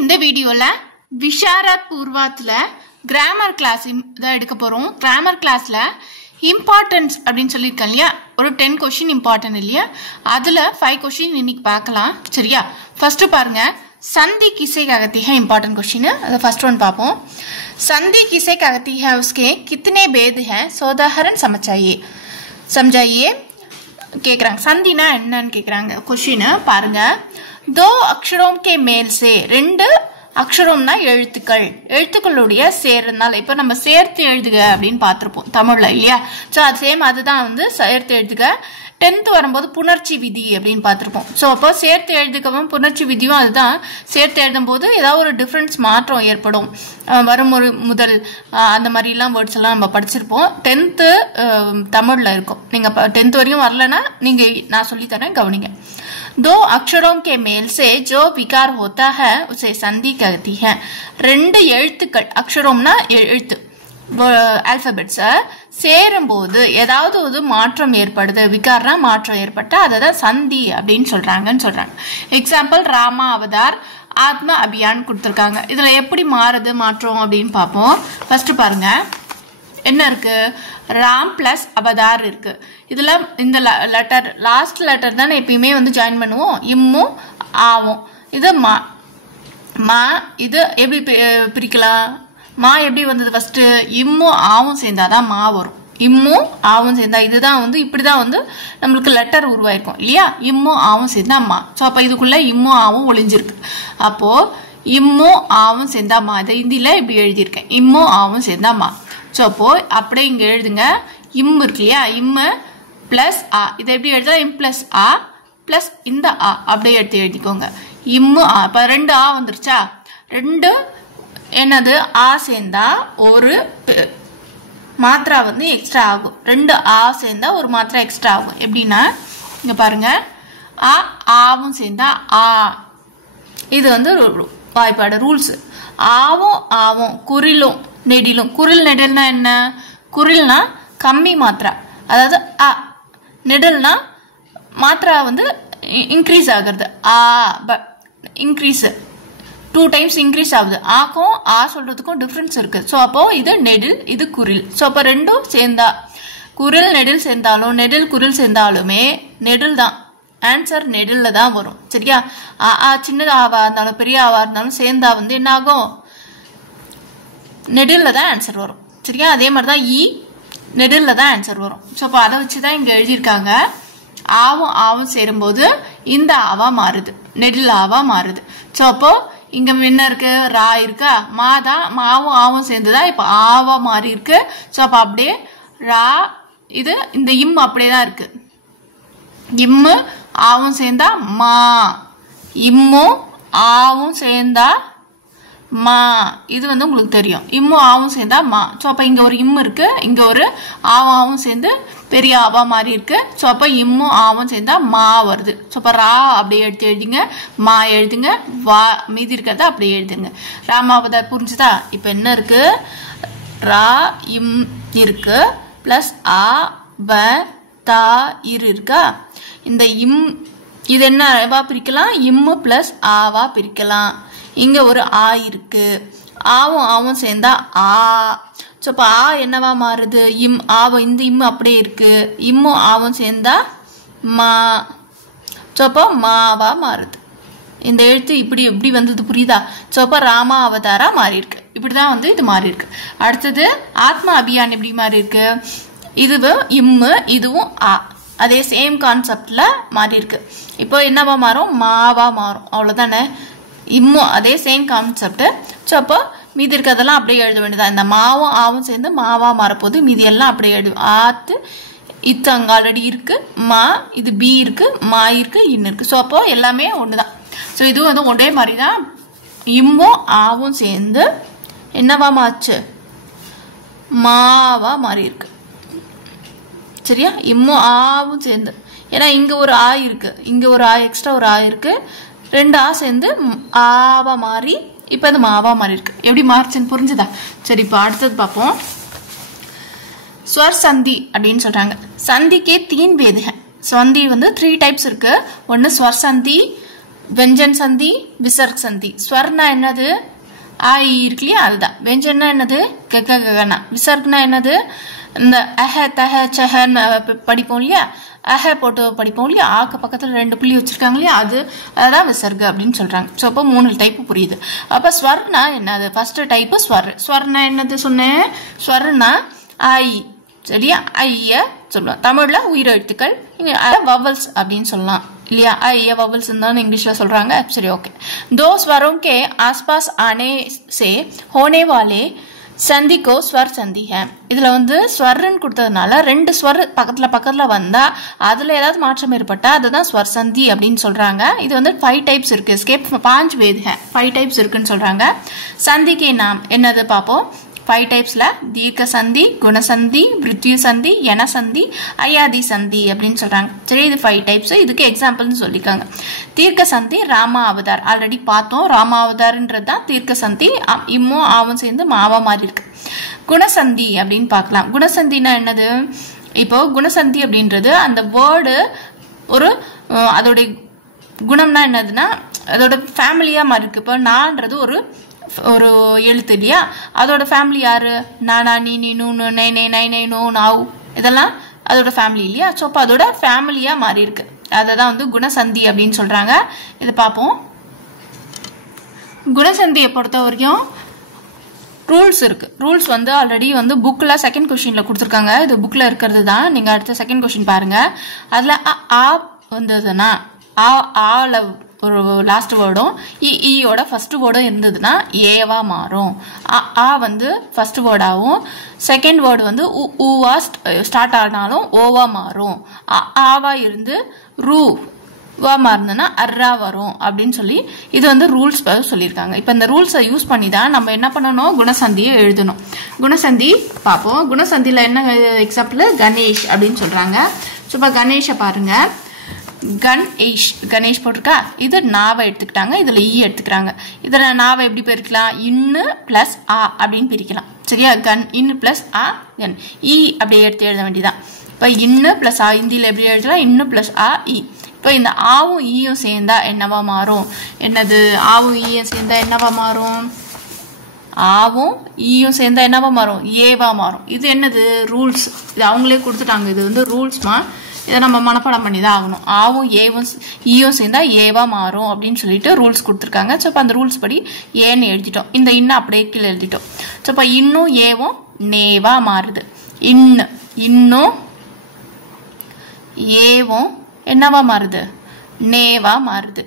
இந்த வீடியோல Visharad பூர்வாத்ல grammar class தான் எடுக்க போறோம். கிராமர் கிளாஸ்ல இம்பார்ட்டன்ஸ் அப்படின்னு சொல்லியிருக்கேன் இல்லையா, ஒரு 10 क्वेश्चन இம்பார்ட்டன்ட் இல்லையா, அதுல 5 क्वेश्चन இன்னைக்கு பார்க்கலாம். சரியா? ஃபர்ஸ்ட் பாருங்க, संधि किसे कहती है, इम्पोर्टेंट क्वेश्चन है. फर्स्ट वन पापों. संधि किसे कहती है, उसके कितने भेद हैं, सोदाहरण समझाइए கேக்குறாங்க. சந்தினா என்னன்னு கேக்குறாங்க. क्वेश्चन பாருங்க. दो अक्षरों के मेल से, ரெண்டு அக்ஷரம்னா எழுத்துக்களுடைய சேர்றதுனால, இப்ப நம்ம சேர்த்து எழுதுக அப்படின்னு பார்த்திருப்போம் தமிழ்ல இல்லையா. சோ அது சேம், அதுதான் வந்து சேர்த்து எழுதுக. 10th வரும்போது புணர்ச்சி விதி அப்படின்னு பார்த்திருப்போம். ஸோ அப்போ சேர்த்து எழுதுக்கவும் புணர்ச்சி விதியும் அதுதான். சேர்த்து எழுதும் போது ஏதாவது ஒரு டிஃப்ரென்ஸ் மாற்றம் ஏற்படும், வரும் ஒரு முதல் அந்த மாதிரிலாம் வேர்ட்ஸ் எல்லாம் நம்ம படிச்சிருப்போம். 10th தமிழ்ல இருக்கும். நீங்க 10th வரையும் வரலன்னா நீங்க நான் சொல்லித்தரேன், கவனிங்க. दो अक्षरों के मेल से जो विकार होता है उसे संधि कहती है. ரெண்டு எழுத்துக்கள், அக்ஷரம்னா எழுத்து, ஆல்பபெட்ஸ் சேரும் போது ஏதாவது ஒரு மாற்றம் ஏற்படுது, விகார்னா மாற்றம் ஏற்பட்டா அததான் சந்தி அப்படின்னு சொல்றாங்கன்னு சொல்றாங்க. எக்ஸாம்பிள் ராமா அவதார், ஆத்ம அபியான் கொடுத்திருக்காங்க. இதுல எப்படி மாறுது மாற்றம் அப்படின்னு பார்ப்போம். ஃபர்ஸ்ட் பாருங்க, என்ன இருக்கு, ராம் பிளஸ் அவதார் இருக்கு. இதுல இந்த லெட்டர் லாஸ்ட் லெட்டர் தானே எப்பயுமே வந்து ஜாயின் பண்ணுவோம், இம்மும் ஆவும். இது மா மா, இது எப்படி பிரிக்கலாம், மா எப்படி வந்தது, ஃபர்ஸ்ட் இம்மும் ஆவும் சேர்ந்தாதான் மா வரும். இம்மும் ஆவும் சேர்ந்தா இதுதான் வந்து இப்படிதான் வந்து நம்மளுக்கு லெட்டர் உருவாயிருக்கும் இல்லையா. இம்மும் ஆவும் சேர்ந்தா மா. ஸோ அப்ப இதுக்குள்ள இம்மும் ஆவும் ஒளிஞ்சிருக்கு. அப்போ இம்மும் ஆவும் சேர்ந்தா மா. இதை ஹிந்தியில இப்படி எழுதியிருக்கேன், இம்மும் ஆவும் சேர்ந்தா மா. ஸோ அப்போ அப்படியே இங்க எழுதுங்க, இம் இருக்கு இல்லையா, இம்மு பிளஸ் ஆ. இதை எப்படி எழுதா, இம் பிளஸ் ஆ பிளஸ் இந்த ஆ அப்படியே எடுத்து எழுதிக்கோங்க. இம்மு ஆ. இப்ப ரெண்டு ஆ வந்துருச்சா, ரெண்டு என்னது ஆ சேர்ந்தா ஒரு மாத்திரா வந்து எக்ஸ்ட்ரா ஆகும். ரெண்டு ஆ சேர்ந்தா ஒரு மாத்திரா எக்ஸ்ட்ரா ஆகும். எப்படின்னா இங்க பாருங்க, ஆ ஆவும் சேர்ந்தா ஆ. இது வந்து வாய்ப்பாடு ரூல்ஸ். ஆவும் ஆவும், குறிலும் நெடிலும். குரில் நெடில்னா என்ன, குரில்னா கம்மி மாத்திரா, அதாவது ஆ. நெடில்னா மாத்திரா வந்து இன்க்ரீஸ் ஆகுறது. ஆ இன்க்ரீஸ் 2 times இன்க்ரீஸ் ஆகுது. ஆக்கும் ஆ சொல்றதுக்கும் டிஃபரன்ஸ் இருக்கு. ஸோ அப்போ இது நெடில், இது குரில். ஸோ அப்போ ரெண்டும் சேர்ந்தா, குரில் நெடில் சேர்ந்தாலும் நெடில் குரில் சேர்ந்தாலுமே நெடில் தான் ஆன்சர், நெடில்ல தான் வரும். சரியா? சின்னது ஆவா இருந்தாலும் பெரிய ஆவா இருந்தாலும் சேர்ந்தா வந்து என்ன ஆகும், நெடில்ல தான் ஆன்சர் வரும். சரியா? அதே மாதிரிதான் இ நெடில்ல தான் ஆன்சர் வரும். ஸோ அப்போ அதை வச்சுதான் இங்க எழுதியிருக்காங்க. ஆவும் ஆவும் சேரும்போது இந்த ஆவா மாறுது, நெடில் ஆவா மாறுது. ஸோ அப்போ இங்க என்ன இருக்கு, ரா இருக்கா, மா தான், மாவும் ஆவும் சேர்ந்துதான் இப்ப ஆவா மாறி இருக்கு. ஸோ அப்ப அப்படியே ரா, இது இந்த இம் அப்படியே தான் இருக்கு. இம்மு ஆவும் சேர்ந்தா மா, இம்மும் ஆவும் சேர்ந்தா மா. இது வந்து உங்களுக்கு தெரியும், இம்மும் ஆவும் சேர்ந்தா மா. ஸோ அப்ப இங்க ஒரு இம் இருக்கு, இங்க ஒரு ஆவும் சேர்ந்து பெரிய ஆவா மாதிரி இருக்கு. ஸோ அப்ப இம்மும் ஆவும் சேர்ந்தா மா வருது. ஸோ அப்ப ரா அப்படியே எடுத்து எழுதிங்க, மா எழுதுங்க, வா மீதி இருக்கிறத அப்படியே எழுதுங்க. ராமாவதார் புரிஞ்சுதா? இப்ப என்ன இருக்கு, ரா இம் இருக்கு பிளஸ் ஆ ப தா இரு இருக்கா. இந்த இம் இது என்னவா பிரிக்கலாம், இம்மு பிளஸ் ஆவா பிரிக்கலாம். இங்க ஒரு ஆ இருக்கு, ஆவும் ஆவும் சேர்ந்தா ஆ. ஸோ இப்போ ஆ என்னவா மாறுது, இம் ஆவும், இந்த இம் அப்படியே இருக்கு, இம்மும் ஆவும் சேர்ந்தா மா. ஸோ அப்போ மாவா மாறுது. இந்த எழுத்து இப்படி எப்படி வந்தது புரியுதா? ஸோ அப்போ ராமா அவதாரா மாறி இருக்கு. இப்படிதான் வந்து இது மாறி இருக்கு. அடுத்தது ஆத்மா அபியான் எப்படி மாறி இருக்கு, இதுவும் இம்மு இதுவும் ஆ, அதே சேம் கான்செப்ட்ல மாறி இருக்கு. இப்போ என்னவா மாறும், மாவா மாறும். அவ்வளவுதானே, இம்மும் அதே சேம் கான்செப்ட். ஸோ அப்போ மீதி இருக்கிறதெல்லாம் அப்படியே எழுத வேண்டியதா. இந்த மாவும் ஆவும் சேர்ந்து மாவா மாறப்போது, மீதி எல்லாம் அப்படியே எழுது. ஆத்து இத்து அங்க ஆல்ரெடி இருக்கு, மா இது பி இருக்கு, மா இருக்கு, இன் இருக்கு. ஸோ அப்போ எல்லாமே ஒண்ணுதான். ஸோ இது வந்து ஒரே மாதிரி தான். இம்மும் ஆவும் சேர்ந்து என்னவா மாச்சு, மாவா மாறி இருக்கு. சரியா? இம்மும் ஆவும் சேர்ந்து, ஏன்னா இங்க ஒரு ஆ இருக்கு, இங்க ஒரு ஆ எக்ஸ்ட்ரா ஒரு ஆ இருக்கு, ரெண்டு ஆ சேர்ந்து ஆவா மாறி இப்ப அது மாவா மாறி இருக்கு. எப்படி மாறுச்சுன்னு புரிஞ்சுதா? சரி, இப்ப அடுத்தது பார்ப்போம். ஸ்வர் சந்தி அப்படின்னு சொல்றாங்க. சந்திக்கே 3 भेद है. சந்தி வந்து 3 டைப்ஸ் இருக்கு. ஒன்னு ஸ்வர் சந்தி, வெஞ்சன் சந்தி விசர்க் சந்தி. ஸ்வர்னா என்னது? ஆ இருக்கு இல்லையா, அதுதான். வெஞ்சன்னா என்னது? ககனா. விசர்க்னா என்னது? இந்த அஹ தஹ சஹன்னு படிப்போம் இல்லையா, அஹ போட்டு படிப்போம் இல்லையா, ஆக்கு பக்கத்தில் 2 புள்ளி வச்சிருக்காங்க இல்லையா, அதுதான் விசர்க அப்படின்னு சொல்றாங்க. ஸோ அப்போ 3 டைப்பு புரியுது. அப்போ ஸ்வர்னா என்னது? First type ஸ்வர். ஸ்வர்னா என்னது சொன்னேன்? ஸ்வர்னா ஐ, சரியா? ஐய சொல்லலாம். தமிழ்ல உயிரெழுத்துக்கள், வவல்ஸ் அப்படின்னு சொல்லலாம் இல்லையா. ஐய வவல்ஸ் தான் இங்கிலீஷ்ல சொல்றாங்க. சரி, ஓகே. दो स्वरों के आसपास आने से होने वाले சந்தி கோ ஸ்வர் சந்தி ஹே. இதுல வந்து ஸ்வர்ன்னு கொடுத்ததுனால 2 ஸ்வர் பக்கத்துல வந்தா அதுல ஏதாவது மாற்றம் ஏற்பட்டா அதுதான் ஸ்வர் சந்தி அப்படின்னு சொல்றாங்க. இது வந்து 5 டைப்ஸ் இருக்கு. ஸ்கேப் 5 வேத் ஹே, 5 டைப்ஸ் இருக்குன்னு சொல்றாங்க. சந்திக்கு நாம் என்னது பார்ப்போம். 5 டைப்ஸ்ல தீர்க்க சந்தி, குணசந்தி, விருத்தியு சந்தி, என சந்தி, அயாதி சந்தி அப்படின்னு சொல்றாங்க. சரி, இது 5 டைப்ஸ். இதுக்கு எக்ஸாம்பிள்னு சொல்லிருக்காங்க. தீர்க்க சந்தி ராமா அவதார் ஆல்ரெடி பார்த்தோம். ராமா அவதார்ன்றது தான் தீர்க்க சந்தி. இம்மும் ஆவும் சேர்ந்து மாவா மாறி இருக்கு. குணசந்தி அப்படின்னு பார்க்கலாம். குணசந்தினா என்னது? இப்போ குணசந்தி அப்படின்றது அந்த வேர்டு ஒரு அதோட குணம்னா என்னதுன்னா அதோட ஃபேமிலியா மாறி இருக்கு. இப்போ நான்றது ஒரு எழுத்து இல்லையா, அதோட ஃபேமிலி யாரு? நானா, நீ, நூனு, நை, நை, நோ, நாவு, இதெல்லாம் அதோட ஃபேமிலி இல்லையா. ஸோ அப்போ அதோட ஃபேமிலியா மாறி இருக்கு. அதை தான் வந்து குணசந்தி அப்படின்னு சொல்றாங்க. இதை பார்ப்போம். குணசந்தியை பொறுத்த வரைக்கும் ரூல்ஸ் இருக்கு. ரூல்ஸ் வந்து ஆல்ரெடி வந்து புக்ல செகண்ட் கொஸ்டின்ல கொடுத்துருக்காங்க. இது புக்ல இருக்கிறது தான். நீங்க அடுத்த செகண்ட் கொஸ்டின் பாருங்க. அதுல ஆ வந்ததுன்னா ஆல ஒரு லாஸ்ட் வேர்டும் ஈயோட ஃபர்ஸ்ட் வேர்டும் இருந்ததுன்னா ஏவா மாறும். ஆ வந்து ஃபர்ஸ்ட் வேர்டாகவும் செகண்ட் வேர்டு வந்து ஊவா ஸ்டார்ட் ஆனாலும் ஓவா மாறும். ஆவா இருந்து ரூவா மாறுதுன்னா அர்ரா வரும் அப்படின்னு சொல்லி இது வந்து ரூல்ஸ் சொல்லியிருக்காங்க. இப்போ இந்த ரூல்ஸை யூஸ் பண்ணி தான் நம்ம என்ன பண்ணணும்? குணசந்தியை எழுதணும். குணசந்தி பார்ப்போம். குணசந்தியில் என்ன எக்ஸாம்பிள்? கணேஷ் அப்படின்னு சொல்றாங்க. ஸோ இப்போ கணேஷை பாருங்க. கணேஷ் போட்டிருக்கா. இது நாவை எடுத்துக்கிட்டாங்க, இதுல ஈ எடுத்துக்கிறாங்க. இதுல நாவை எப்படி பிரிக்கலாம்? இன்னு பிளஸ் ஆ அப்படின்னு பிரிக்கலாம். சரியா? இன்னு பிளஸ் ஆ கன் ஈ அப்படியே எடுத்து எழுத வேண்டியதான். இப்ப இன்னு பிளஸ் ஆ இந்தியில எப்படி எழுதலாம்? இன்னு பிளஸ் ஆ இ. இப்போ இந்த ஆவும் ஈயும் சேர்ந்தா என்னவா மாறும்? என்னது? ஆவும் ஈயும் சேர்ந்தா என்னவா மாறும்? ஆவும் ஈயும் சேர்ந்தா என்னவா மாறும்? ஏவா மாறும். இது என்னது? ரூல்ஸ். இது அவங்களே கொடுத்துட்டாங்க. இது வந்து ரூல்ஸ்மா. இதை நம்ம மனப்பாடம் பண்ணி தான் ஆகணும். ஆவும் ஏவும் ஈயும் சேர்ந்தா ஏவா மாறும் அப்படின்னு சொல்லிட்டு ரூல்ஸ் கொடுத்துருக்காங்க. ஸோ இப்போ அந்த ரூல்ஸ் படி ஏன்னு எழுதிட்டோம். இந்த இன்னும் அப்படியே கீழே எழுதிட்டோம். ஸோ இப்போ இன்னும் ஏவும் நேவா மாறுது. இன்னும் ஏவும் என்னவா மாறுது? நேவா மாறுது.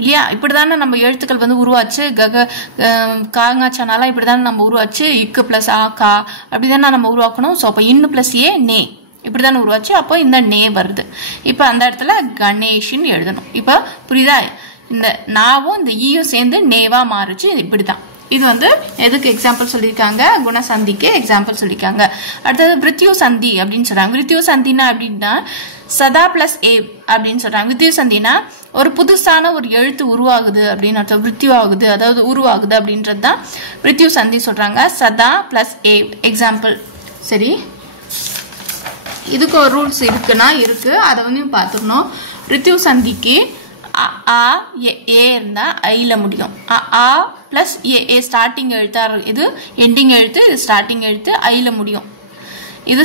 இல்லையா? இப்படிதானே நம்ம எழுத்துக்கள் வந்து உருவாச்சு. காங்காச்சானாலாம் இப்படிதானே நம்ம உருவாச்சு. இக்கு பிளஸ் ஆ கா அப்படிதானே நம்ம உருவாக்கணும். ஸோ அப்போ இன்னு பிளஸ் ஏ நே இப்படிதானே உருவாச்சு. அப்போ இந்த நே வருது. இப்போ அந்த இடத்துல கணேஷ்ன்னு எழுதணும். இப்போ புரியுதா? இந்த நாவும் இந்த ஈயும் சேர்ந்து நேவா மாறுச்சு. இப்படிதான். இது வந்து எதுக்கு எக்ஸாம்பிள் சொல்லியிருக்காங்க? குணசந்திக்கு எக்ஸாம்பிள் சொல்லியிருக்காங்க. அடுத்தது விருத்தியு சந்தி அப்படின்னு சொல்றாங்க. விருத்தியு சந்தினா அப்படின்னா சதா பிளஸ் ஏ அப்படின்னு சொல்றாங்க. விருத்தியு சந்தினா ஒரு புதுசான ஒரு எழுத்து உருவாகுது அப்படின்னு அர்த்தம். விருத்தியு ஆகுது, அதாவது உருவாகுது அப்படின்றது தான் விருத்தியு சந்தி சொல்றாங்க. சதா பிளஸ் ஏ எக்ஸாம்பிள். சரி, இதுக்கு ஒரு ரூல்ஸ் இருக்குன்னா இருக்கு, அதை வந்து பார்த்துக்கணும். விருத்தியு சந்திக்கு ஆ ஏ இருந்தா ஐல முடியும். ஆ பிளஸ் ஏ ஸ்டார்டிங் எழுத்தா, இது எண்டிங் எழுத்து, இது ஸ்டார்டிங் எழுத்து, ஐல முடியும். இது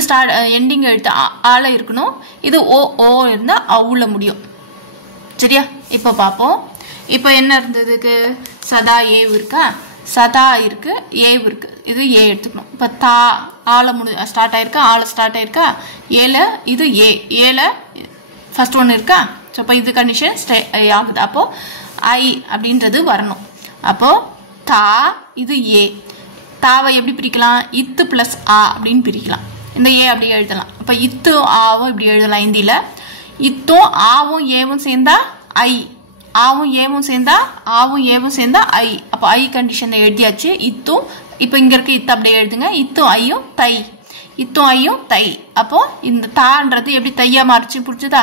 எண்டிங் எழுத்து ஆல இருக்கணும். இது ஓ இருந்தா அவுல முடியும். சரியா? இப்போ பார்ப்போம். இப்போ என்ன இருந்ததுக்கு? சதா ஏவ் இருக்கா, சதா இருக்கு, ஏவ் இருக்கு. இது ஏ எடுத்துக்கணும். இப்போ தா ஆல ஸ்டார்ட் ஆயிருக்கா, ஆல ஸ்டார்ட் ஆயிருக்கா, ஏல இது ஏல ஃபர்ஸ்ட் ஒன்று இருக்கா. ஸோ இப்போ இது கண்டிஷன் ஆகுது. அப்போ ஐ அப்படின்றது வரணும். அப்போ தா இது ஏ. தாவை எப்படி பிரிக்கலாம்? இத்து பிளஸ் ஆ அப்படின்னு பிரிக்கலாம். இந்த ஏ அப்படியே எழுதலாம். இப்போ இத்து ஆவும் இப்படி எழுதலாம். ஹிந்தியில் இத்தும் ஆவும் ஏவும் சேர்ந்தா ஐ, ஆவும் ஏவும் சேர்ந்தா ஐ. அப்போ ஐ கண்டிஷனை எழுதியாச்சு. இத்தும் இப்போ இங்க இருக்க இத்து அப்படியே எழுதுங்க. இத்தும் ஐயும் தை. அப்போ இந்த தான்றது எப்படி தையா மாறிச்சு? புரிச்சுதா?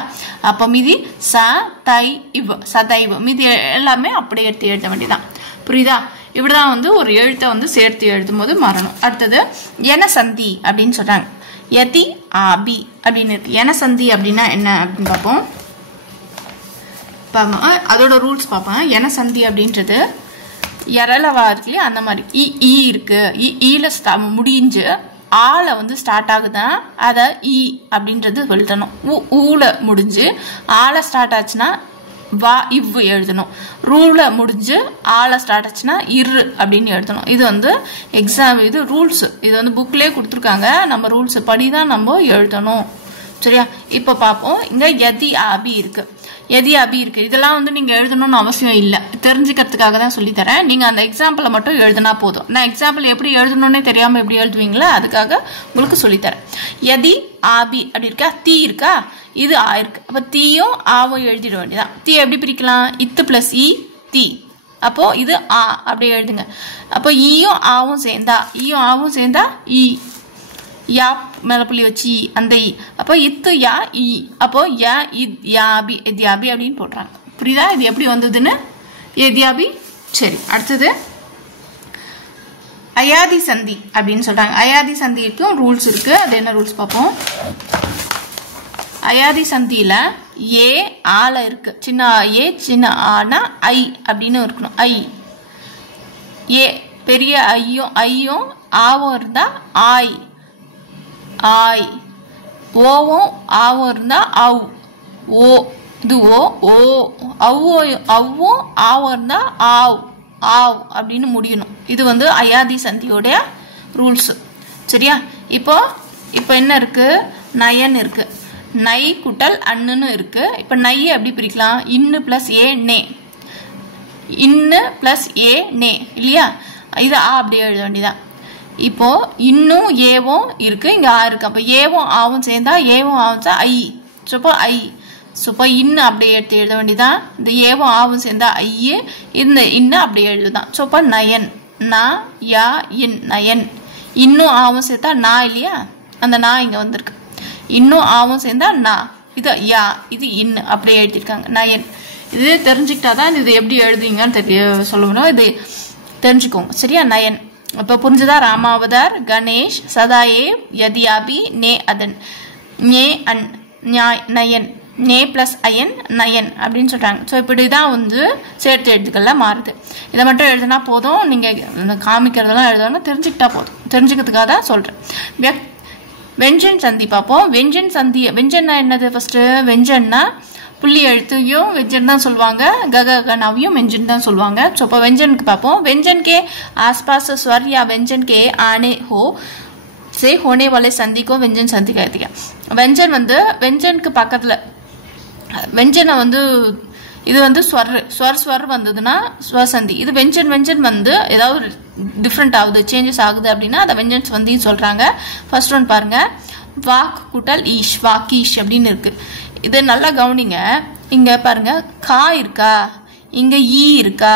அப்போ மீதி ச தை இவ், சதைவ், மீதி எல்லாமே அப்படியே எடுத்து எழுத வேண்டியதான். புரியுதா? இப்படிதான் வந்து ஒரு எழுத்தை வந்து சேர்த்து எழுதும் போது மாறணும். அடுத்தது என சந்தி அப்படின்னு சொல்றாங்க. யதி ஆபி அப்படின்னு இருக்கு. என சந்தி அப்படின்னா என்ன அப்படின்னு பார்ப்போம். அதோட ரூல்ஸ் பார்ப்பேன். என சந்தி அப்படின்றது எரலவா இருக்கு அந்த மாதிரி இ இருக்கு. ஈல முடிஞ்சு ஆல வந்து ஸ்டார்ட் ஆகுதான் அதை இ அப்படின்றது எழுதணும். ஊல முடிஞ்சு ஆல ஸ்டார்ட் ஆச்சுன்னா வா இவ் எழுதணும். ரூல முடிஞ்சு ஆல ஸ்டார்ட் ஆச்சுன்னா இரு அப்படின்னு எழுதணும். இது வந்து எக்ஸாம் இது ரூல்ஸ். இது வந்து புக்லேயே கொடுத்துருக்காங்க. நம்ம ரூல்ஸ் படி தான் நம்ம எழுதணும். சரியா? இப்போ பார்ப்போம். இங்க யதி ஆபி இருக்கு. யதி அபி இருக்கு. இதெல்லாம் வந்து நீங்க எழுதணும்னு அவசியம் இல்லை. தெரிஞ்சுக்கிறதுக்காக தான் சொல்லி தரேன். நீங்க அந்த எக்ஸாம்பிளை மட்டும் எழுதினா போதும். நான் எக்ஸாம்பிள் எப்படி எழுதணும்னே தெரியாம எப்படி எழுதுவீங்களா, அதுக்காக உங்களுக்கு சொல்லித்தரேன். யதி ஆபி அப்படி இருக்கா, தீ இருக்கா, இது ஆ இருக்கு. அப்ப தீயும் ஆவும் எழுதிட வேண்டியதான். தீ எப்படி பிரிக்கலாம்? இத்து பிளஸ் இ தீ. அப்போ இது ஆ அப்படியே எழுதுங்க. அப்போ ஈயும் ஆவும் சேர்ந்தா ஈ. யா மேல புள்ளி வச்சு அந்த இ. அப்போ இத்து யா இ. அப்போ யா யாபி எத்யாபி அப்படின்னு போடுறாங்க. புரியுதா இது எப்படி வந்ததுன்னு? எத்யாபி. சரி, அடுத்தது அயாதி சந்தி அப்படின்னு சொல்றாங்க. அயாதி சந்திக்கும் ரூல்ஸ் இருக்கு. அது என்ன ரூல்ஸ் பார்ப்போம். அயாதி சந்தியில ஏ ஆல இருக்கு. சின்ன ஏ சின்ன ஆனா ஐ அப்படின்னு இருக்கணும். ஐ ஏ பெரிய ஐயும் ஆவும் இருந்தா ஆய் ஆய். ஓவும் ஆவும் இருந்தா அவ் ஓ. இது ஓ ஓ. அவ்வும் ஆவும் இருந்தா ஆவ் ஆவ் அப்படின்னு முடியணும். இது வந்து அயாதி சந்தியோடைய ரூல்ஸ். சரியா? இப்போ என்ன இருக்கு? நயன் இருக்கு. நை குட்டல் அண்ணுன்னு இருக்கு. இப்போ நையை எப்படி பிரிக்கலாம்? இன்னு பிளஸ் ஏ நே. இன்னு பிளஸ் ஏ நே இல்லையா? இது ஆ அப்படியே எழுத வேண்டியதான். இப்போ இன்னும் ஏவும் இருக்கு, இங்க ஆ இருக்கு. அப்ப ஏவும் ஆவும் சேர்ந்தா ஐ. சப்போ ஐ. சப்போ இன்னு அப்படியே எடுத்து எழுத வேண்டியதான். இந்த ஏவும் ஆவும் சேர்ந்தா ஐ. இந்த இன்னு அப்படியே எழுதுதான். சப்போ நயன். நா யா இன் நயன். இன்னும் ஆவும் சேர்த்தா நா இல்லையா? அந்த நா இங்க வந்திருக்கு. இன்னும் ஆவும் சேர்ந்தா நா. இது யா, இது இன்னு அப்படியே எழுதிருக்காங்க. நயன். இது தெரிஞ்சுக்கிட்டாதான் இது எப்படி எழுதுவீங்கன்னு சொல்லணும். இது தெரிஞ்சுக்கோங்க. சரியா? நயன். அப்போ புரிஞ்சுதா? ராமாவதார், கணேஷ், சதாயே, யதியாபி, நே அதன், நே அன், நயன், நே பிளஸ் அயன் நயன் அப்படின்னு சொல்றாங்க. ஸோ இப்படிதான் வந்து சேர்த்து எழுத்துக்கள்லாம் மாறுது. இதை மட்டும் எழுதுனா போதும். நீங்க காமிக்கிறதெல்லாம் எழுதணும், தெரிஞ்சுக்கிட்டா போதும். தெரிஞ்சுக்கிறதுக்காக தான் சொல்றேன். வெஞ்சன் சந்தி பார்ப்போம். வெஞ்சன் சந்தி. வெஞ்சன்னா என்னது? ஃபர்ஸ்ட் வெஞ்சன்னா புள்ளி எழுத்தையும் வெஞ்சன் தான் சொல்லுவாங்க. गगनावियों व्यंजन தான் சொல்லுவாங்க. ஸோ இப்போ व्यंजन பார்ப்போம். व्यंजन के आसपास स्वर या व्यंजन के आने हो से होने वाले संधि को व्यंजन संधि कहते हैं. व्यंजन வந்து व्यंजनக்கு பக்கத்துல व्यंजனை வந்து இது வந்து ஸ்வர் வந்ததுன்னா ஸ்வசந்தி. இது வெஞ்சன் வந்து ஏதாவது டிஃப்ரெண்ட் ஆகுது, சேஞ்சஸ் ஆகுது அப்படின்னா அதை வெஞ்சன் சந்தி சொல்றாங்க. ஃபர்ஸ்ட் ஒன் பாருங்க. வாக் குட்டல் ஈஷ், வாக்கீஷ் அப்படின்னு இருக்கு. இது நல்லா கவனிங்க. இங்க பாருங்க, கா இருக்கா, இங்க ஈ இருக்கா.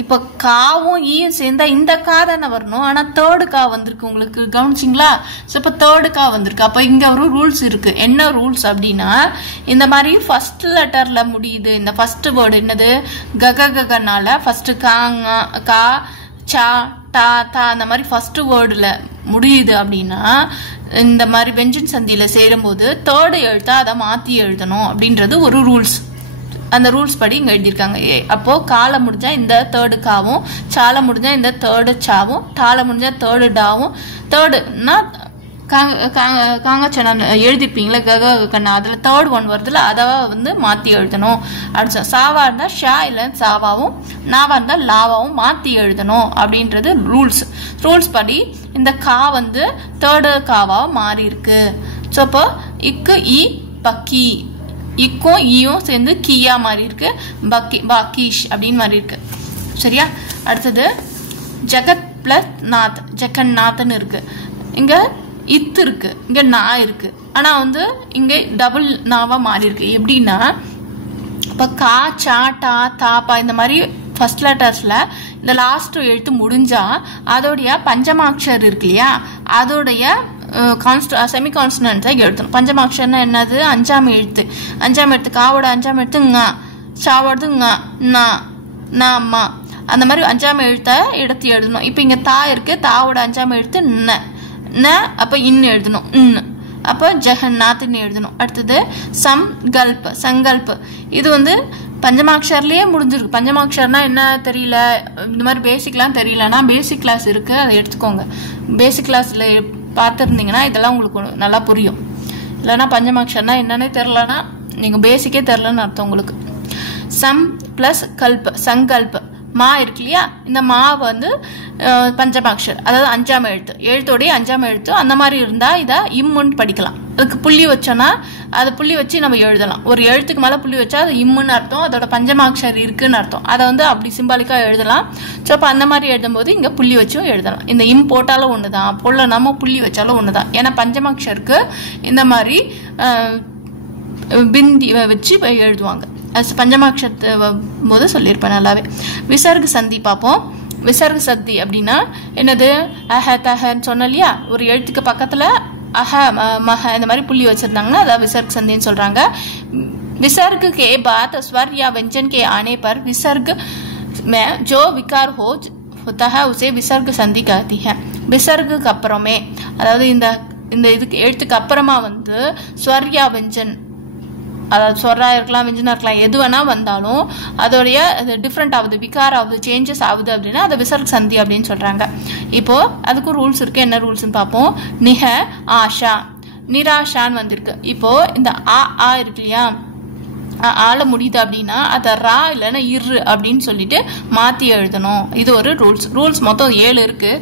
இப்ப காவும் ஈயும் சேர்ந்தா இந்த கா தானே வரணும். ஆனா தேர்டு கா வந்திருக்கு. உங்களுக்கு கவனிச்சிங்களா? ஸோ இப்போ தேர்டு கா வந்திருக்கு. அப்ப இங்க ஒரு ரூல்ஸ் இருக்கு. என்ன ரூல்ஸ் அப்படின்னா, இந்த மாதிரி ஃபர்ஸ்ட் லெட்டர்ல முடியுது. இந்த ஃபர்ஸ்ட் வேர்டு என்னது? ககனால ஃபர்ஸ்ட் கா சா டா தா அந்த மாதிரி ஃபர்ஸ்ட் வேர்டுல முடியுது அப்படின்னா, இந்த மாதிரி வெஞ்சன் சந்தியில சேரும் போது தேர்டு எழுத்தா அதை மாத்தி எழுதணும் அப்படின்றது ஒரு ரூல்ஸ். அந்த ரூல்ஸ் படி இங்க எழுதியிருக்காங்க. அப்போ கால முடிஞ்சா இந்த தேர்டு காவும், சால முடிஞ்சா இந்த தேர்டு சாவும், டால முடிஞ்சா தேர்டு டாவும், தேர்டுனா காங்கச்சனம் எழுதிருப்பீங்களா கண்ணா, அதுல தேர்ட் ஒன் வருதுல அதை வந்து மாத்தி எழுதணும் அப்படின்னு. சாவா இருந்தா ஷா இல்ல சாவாவும், நாவா இருந்தா லாவாவும் மாத்தி எழுதணும் அப்படின்றது ரூல்ஸ். ரூல்ஸ் படி இந்த கா வந்து தேர்டு காவா மாறி இருக்கு. ஸோ இப்போ இக்கு இ பக்கி, இக்கும் ஈயும் சேர்ந்து கீயா மாறி இருக்கு. பாக்கீஷ் அப்படின்னு மாறி இருக்கு. சரியா? அடுத்தது ஜெகத் பிளஸ் நாத், ஜெகநாத்னு இருக்கு. இங்க இத்து இருக்கு, இங்க நா இருக்கு. ஆனா வந்து இங்க டபுள் நாவா மாறி இருக்கு. எப்படின்னா, இப்ப கா சா டா தாப்பா இந்த மாதிரி ஃபர்ஸ்ட் லெட்டர்ஸ்ல இந்த லாஸ்ட் எழுத்து முடிஞ்சா அதோடைய பஞ்சமாட்சர் இருக்கு இல்லையா, அதோடைய செமி கான்ஸ்டன்ஸை எழுத்தணும். பஞ்சமாட்சர்னா என்னது? அஞ்சாம் எழுத்து. அஞ்சாம் எழுத்து காவோட அஞ்சாம் எழுத்து ங, சாவோடது ங, நா, நாமா. அந்த மாதிரி அஞ்சாம் எழுத்தை எடுத்து எழுதணும். இப்போ இங்க தா இருக்கு, தாவோட அஞ்சாம் எழுத்து ந, ந அப்ப இன்னு எழுதணும். அப்ப ஜெகநாத்னு எழுதணும். அடுத்தது சங்கல்ப். இது வந்து பஞ்சமாக்ஷர்லயே முடிஞ்சிருக்கு. பஞ்சமாக்ஷர்னா என்ன தெரியல, இந்த மாதிரி பேசிக்லாம் தெரியலன்னா பேசிக் கிளாஸ் இருக்கு, அதை எடுத்துக்கோங்க. பேசிக் கிளாஸ்ல பார்த்துருந்தீங்கன்னா இதெல்லாம் உங்களுக்கு நல்லா புரியும். இல்லைன்னா பஞ்சமாக்ஷர்னா என்னன்னே தெரிலனா நீங்கள் பேசிக்கே தெரிலன்னு அர்த்தம் உங்களுக்கு. சம் ப்ளஸ் கல்ப், சங்கல்ப், மா இருக்கு இல்லையா, இந்த மா வந்து பஞ்சமாக்ஷர், அதாவது 5ஆம் எழுத்து, எழுத்தோடைய 5ஆம் எழுத்து. அந்த மாதிரி இருந்தால் இதை இம்முன்னு படிக்கலாம். அதுக்கு புள்ளி வச்சோன்னா அதை புள்ளி வச்சு நம்ம எழுதலாம். ஒரு எழுத்துக்கு மேலே புள்ளி வச்சா அது இம்முன்னு அர்த்தம், அதோட பஞ்சமாக்ஷர் இருக்குன்னு அர்த்தம். அதை வந்து அப்படி சிம்பாலிக்காக எழுதலாம். ஸோ அப்போ அந்த மாதிரி எழுதும்போது இங்கே புள்ளி வச்சும் எழுதலாம். இந்த இம் போட்டாலும் ஒன்று தான், போடல நம்ம புள்ளி வச்சாலும் ஒன்று தான். ஏன்னா பஞ்சமாக்ஷருக்கு இந்த மாதிரி பிந்தி வச்சு எழுதுவாங்க. அது பஞ்சமாட்சத்து போது சொல்லியிருப்பேன் நல்லாவே. விசர்கு சந்தி பார்ப்போம். விசர்கு சந்தி அப்படின்னா என்னது, அஹ தஹன்னு சொன்ன இல்லையா, ஒரு எழுத்துக்கு பக்கத்தில் அஹ மஹ இந்த மாதிரி புள்ளி வச்சுருந்தாங்கன்னா அதான் விசர்கு சந்தின்னு சொல்கிறாங்க. विसर्ग के बाद स्वर या व्यंजन के आने पर विसर्ग में जो विकार होता है उसे विसर्ग संधि कहती है. विसर्ग அப்புறமே, அதாவது இந்த இதுக்கு எழுத்துக்கு அப்புறமா வந்து ஸ்வர் யா व्यंजन, அதாவது ஸ்வரா இருக்கலாம் விஞ்சனா இருக்கலாம், எது வேணா வந்தாலும் அதோடைய டிஃப்ரெண்ட் ஆகுது, விகார் ஆகுது, சேஞ்சஸ் ஆகுது அப்படின்னா அதை விசர்க் சந்தி அப்படின்னு சொல்றாங்க. இப்போ அதுக்கு ரூல்ஸ் இருக்கு. என்ன ரூல்ஸ்ன்னு பார்ப்போம். நிஹ ஆஷா நிராஷான்னு வந்திருக்கு. இப்போ இந்த ஆ இருக்கு இல்லையா, ஆள முடியுது அப்படின்னா அதை ரா இல்லைன்னா இரு அப்படின்னு சொல்லிட்டு மாற்றி எழுதணும். இது ஒரு ரூல்ஸ் மொத்தம் 7 இருக்கு.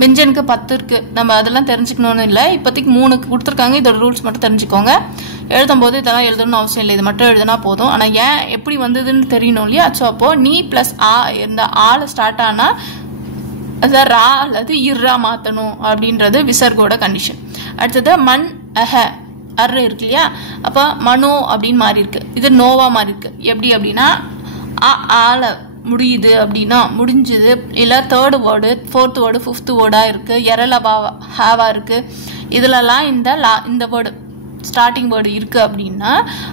பெஞ்சனுக்கு 10 இருக்கு. நம்ம அதெல்லாம் தெரிஞ்சுக்கணும்னு இல்லை, இப்போதைக்கு 3 கொடுத்துருக்காங்க. இதோட ரூல்ஸ் மட்டும் தெரிஞ்சுக்கோங்க. எழுதும் போது இதெல்லாம் எழுதணும்னு அவசியம் இல்லை, இது மட்டும் எழுதுனா போதும். ஆனால் ஏன் எப்படி வந்ததுன்னு தெரியணும் இல்லையா. ஸோ அப்போ நீ பிளஸ் ஆ இந்த ஆள ஸ்டார்ட் ஆனால் அதை ரா அல்லது இர்ரா மாற்றணும் அப்படின்றது விசர்கோட கண்டிஷன். அடுத்தது மண் அஹ அரு இருக்கு இல்லையா, அப்போ மனோ அப்படின்னு மாறி இருக்கு. இது நோவா மாறி இருக்கு. எப்படி அப்படின்னா ஆள முடியுது அப்படின்னா முடிஞ்சுது, இல்லை 3rd word 4th word 5th வேர்டா இருக்கு, எரலபா ஹாவா இருக்கு. இதுலலாம் இந்த வேர்டு ஸ்டார்டிங் வேர்டு இருக்கு அப்படின்னா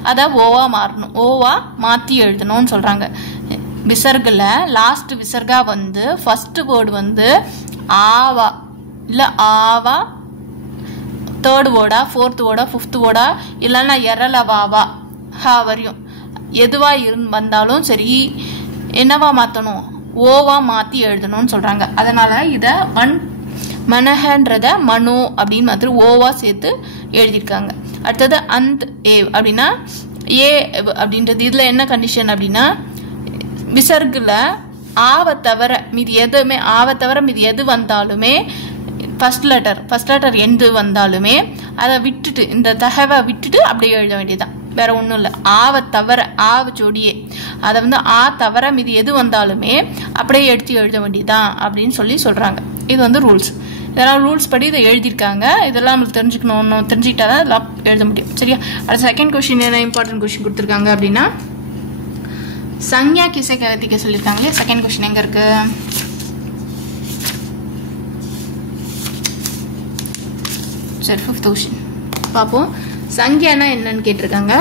அதை ஓவா மாறணும், ஓவா மாற்றி எழுதணும்னு சொல்றாங்க. விசர்கில் லாஸ்ட் விசர்கா வந்து ஃபர்ஸ்ட் வேர்டு வந்து ஆவா இல்லை ஆவா 3rd வேர்டா 4th வேர்டா 5th வேர்டா இல்லைன்னா எரலவாவா ஹா வரையும் எதுவா வந்தாலும் சரி என்னவா மாற்றணும், ஓவா மாற்றி எழுதணும்னு சொல்றாங்க. அதனால இதை மனஹன்றத மனோ அப்படின்னு மாதிரி ஓவா சேர்த்து எழுதியிருக்காங்க. அடுத்தது அந்த ஏவ் அப்படின்னா ஏ அப்படின்றது இதுல என்ன கண்டிஷன் அப்படின்னா விசர்குல ஆவ தவிர மீதி எது வந்தாலுமே ஃபர்ஸ்ட் லெட்டர் எந்த வந்தாலுமே அதை விட்டுட்டு இந்த தகவை விட்டுட்டு அப்படியே எழுத வேண்டியதுதான், வேற ஒன்றும் இல்லை. ஆவை தவிர ஆவ ஜோடியே அதை வந்து ஆ தவிர மீதி எது வந்தாலுமே அப்படியே எடுத்து எழுத வேண்டியதுதான் அப்படின்னு சொல்றாங்க. இது வந்து ரூல்ஸ். இதெல்லாம் ரூல்ஸ் படி இதை எழுதியிருக்காங்க. இதெல்லாம் நம்மளுக்கு தெரிஞ்சுக்கணும், தெரிஞ்சுக்கிட்டா தான் இதெல்லாம் எழுத முடியும். சரியா. அடுத்த செகண்ட் கொஸ்டின் என்ன இம்பார்ட்டன்ட் கொஸ்டின் கொடுத்துருக்காங்க அப்படின்னா சங்யா கிசை கருத்திக்க சொல்லியிருக்காங்களே. செகண்ட் கொஸ்டின் எங்க இருக்கு, சரி 5th கொஸ்டின் பார்ப்போம். संज्ञा என்னன்னு கேட்டிருக்காங்க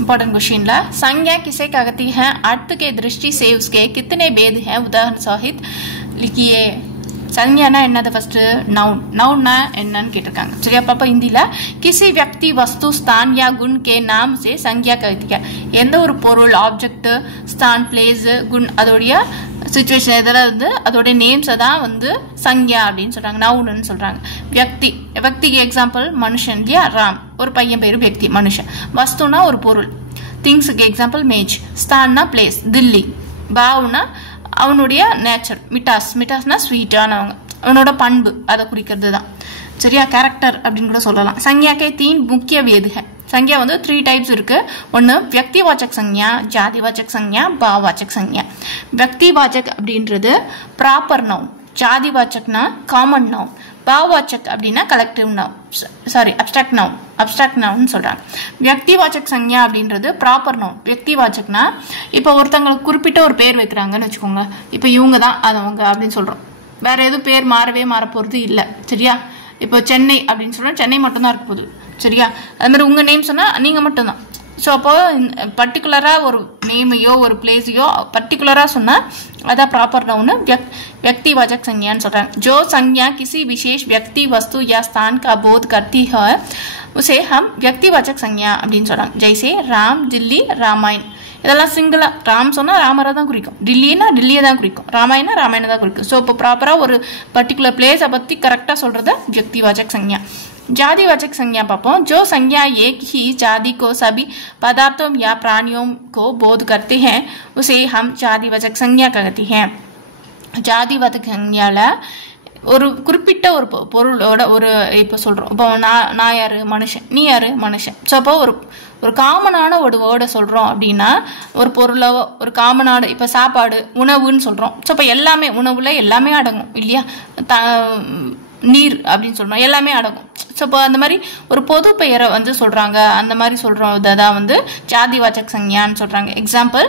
इंपॉर्टेंट क्वेश्चन ला. संज्ञा किसे कहती है, अर्थ के दृष्टि से उसके कितने भेद हैं, उदाहरण सहित लिखिए. संज्ञाना என்னது फर्स्ट नाउन என்னன்னு கேட்டிருக்காங்க. சரியா. பாப்பா ஹிந்தில किसी व्यक्ति वस्तु स्थान या गुण के नाम से संज्ञा कहती है. எந்த ஒரு பொருள் ஆப்ஜெக்ட் ஸ்தான் பிளேஸ் குண் அதோடைய சிச்சுவேஷன் இதெல்லாம் வந்து அதோட நேம்ஸ் தான் வந்து சங்யா அப்படின்னு சொல்றாங்க, நவுன்னு சொல்றாங்க. வியக்திக்கு எக்ஸாம்பிள் மனுஷன் இல்லையா, ராம் ஒரு பையன் பேரு வியக்தி மனுஷன். வஸ்துனா ஒரு பொருள், திங்ஸுக்கு எக்ஸாம்பிள் மேஜ். ஸ்தான்னா பிளேஸ் தில்லி. பாவுனா அவனுடைய நேச்சர், மிட்டாஸ்னா ஸ்வீட்டானவங்க, அவனோட பண்பு அதை குறிக்கிறது தான். சரியா. கேரக்டர் அப்படின்னு கூட சொல்லலாம். संज्ञा के 3 मुख्य भेद है. संज्ञा வந்து 3 டைப்ஸ் இருக்கு. ஒன்று व्यक्तिवाचक संज्ञा, जातिवाचक संज्ञा, भाववाचक संज्ञा. व्यक्तिवाचक அப்படின்றது ப்ராப்பர் நவுன், ஜாதிவாச்சக்னா காமன் நவுன், भाववाचक அப்படின்னா கலெக்டிவ் நவுன், அப்ஸ்ட்ராக்ட் நவுன் சொல்றாங்க. व्यक्तिवाचक संज्ञा அப்படின்றது ப்ராப்பர் நவுன். व्यक्तिवाचकனா இப்போ ஒருத்தங்களுக்கு குறிப்பிட்ட ஒரு பேர் வைக்கிறாங்கன்னு வச்சுக்கோங்க. இப்போ இவங்க தான் அவங்க அப்படின்னு சொல்றோம், வேற எதுவும் பேர் மாற போறது இல்லை. சரியா. இப்போ சென்னை அப்படின்னு சொல்றோம், சென்னை மட்டும் தான் இருக்க போகுது. சரியா. அது மாதிரி உங்க நேம் சொன்னா நீங்க மட்டும்தான். ஸோ அப்போ பர்டிகுலரா ஒரு நேமையோ ஒரு பிளேஸையோ பர்டிகுலரா சொன்னா अदा प्रॉपर नाउन व्यक्तिवाचक संज्ञा जो संज्ञा किसी विशेष व्यक्ति वस्तु या स्थान का बोध करती है उसे हम व्यक्तिवाचक संज्ञा அப்படின்னு சொல்றாங்க. जैसे राम दिल्ली रामायण இதெல்லாம் சிங்கிளா ராம் சொன்னா ராமரை தான் குறிக்கும், டில்லினா டில்லியை தான் குறிக்கும், ராமாயணா ராமாயணம் தான் குறிக்கும். ஸோ இப்போ ப்ராப்பரா ஒரு பர்டிகுலர் பிளேஸை பத்தி கரெக்டா சொல்றது व्यक्तिवाचक संज्ञा. जातिवाचक संज्ञा पापों जो संज्ञा एक ही जाति को सभी पदार्थों या प्राणियों को बोध करते हैं उसे हम जातिवाचक संज्ञा कहते हैं. जातिवाचक संज्ञाல ஒரு குறிப்பிட்ட ஒரு பொருளோட ஒரு இப்போ சொல்றோம். இப்போ நான் யாரு மனுஷன், நீ யாரு மனுஷன். ஸோ அப்போ ஒரு காமனான ஒரு வேர்டை சொல்றோம் அப்படின்னா ஒரு பொருளோ ஒரு காமனான இப்போ சாப்பாடு உணவுன்னு சொல்றோம். ஸோ இப்போ எல்லாமே உணவுல எல்லாமே அடங்கும் இல்லையா, நீர் அப்படின்னு சொல்றோம் எல்லாமே அடங்கும். ஸோ இப்போ அந்த மாதிரி ஒரு பொது பெயரை வந்து சொல்றாங்க, அந்த மாதிரி சொல்றதை தான் வந்து ஜாதிவாச்சக் சங்ஞான்னு சொல்றாங்க. எக்ஸாம்பிள்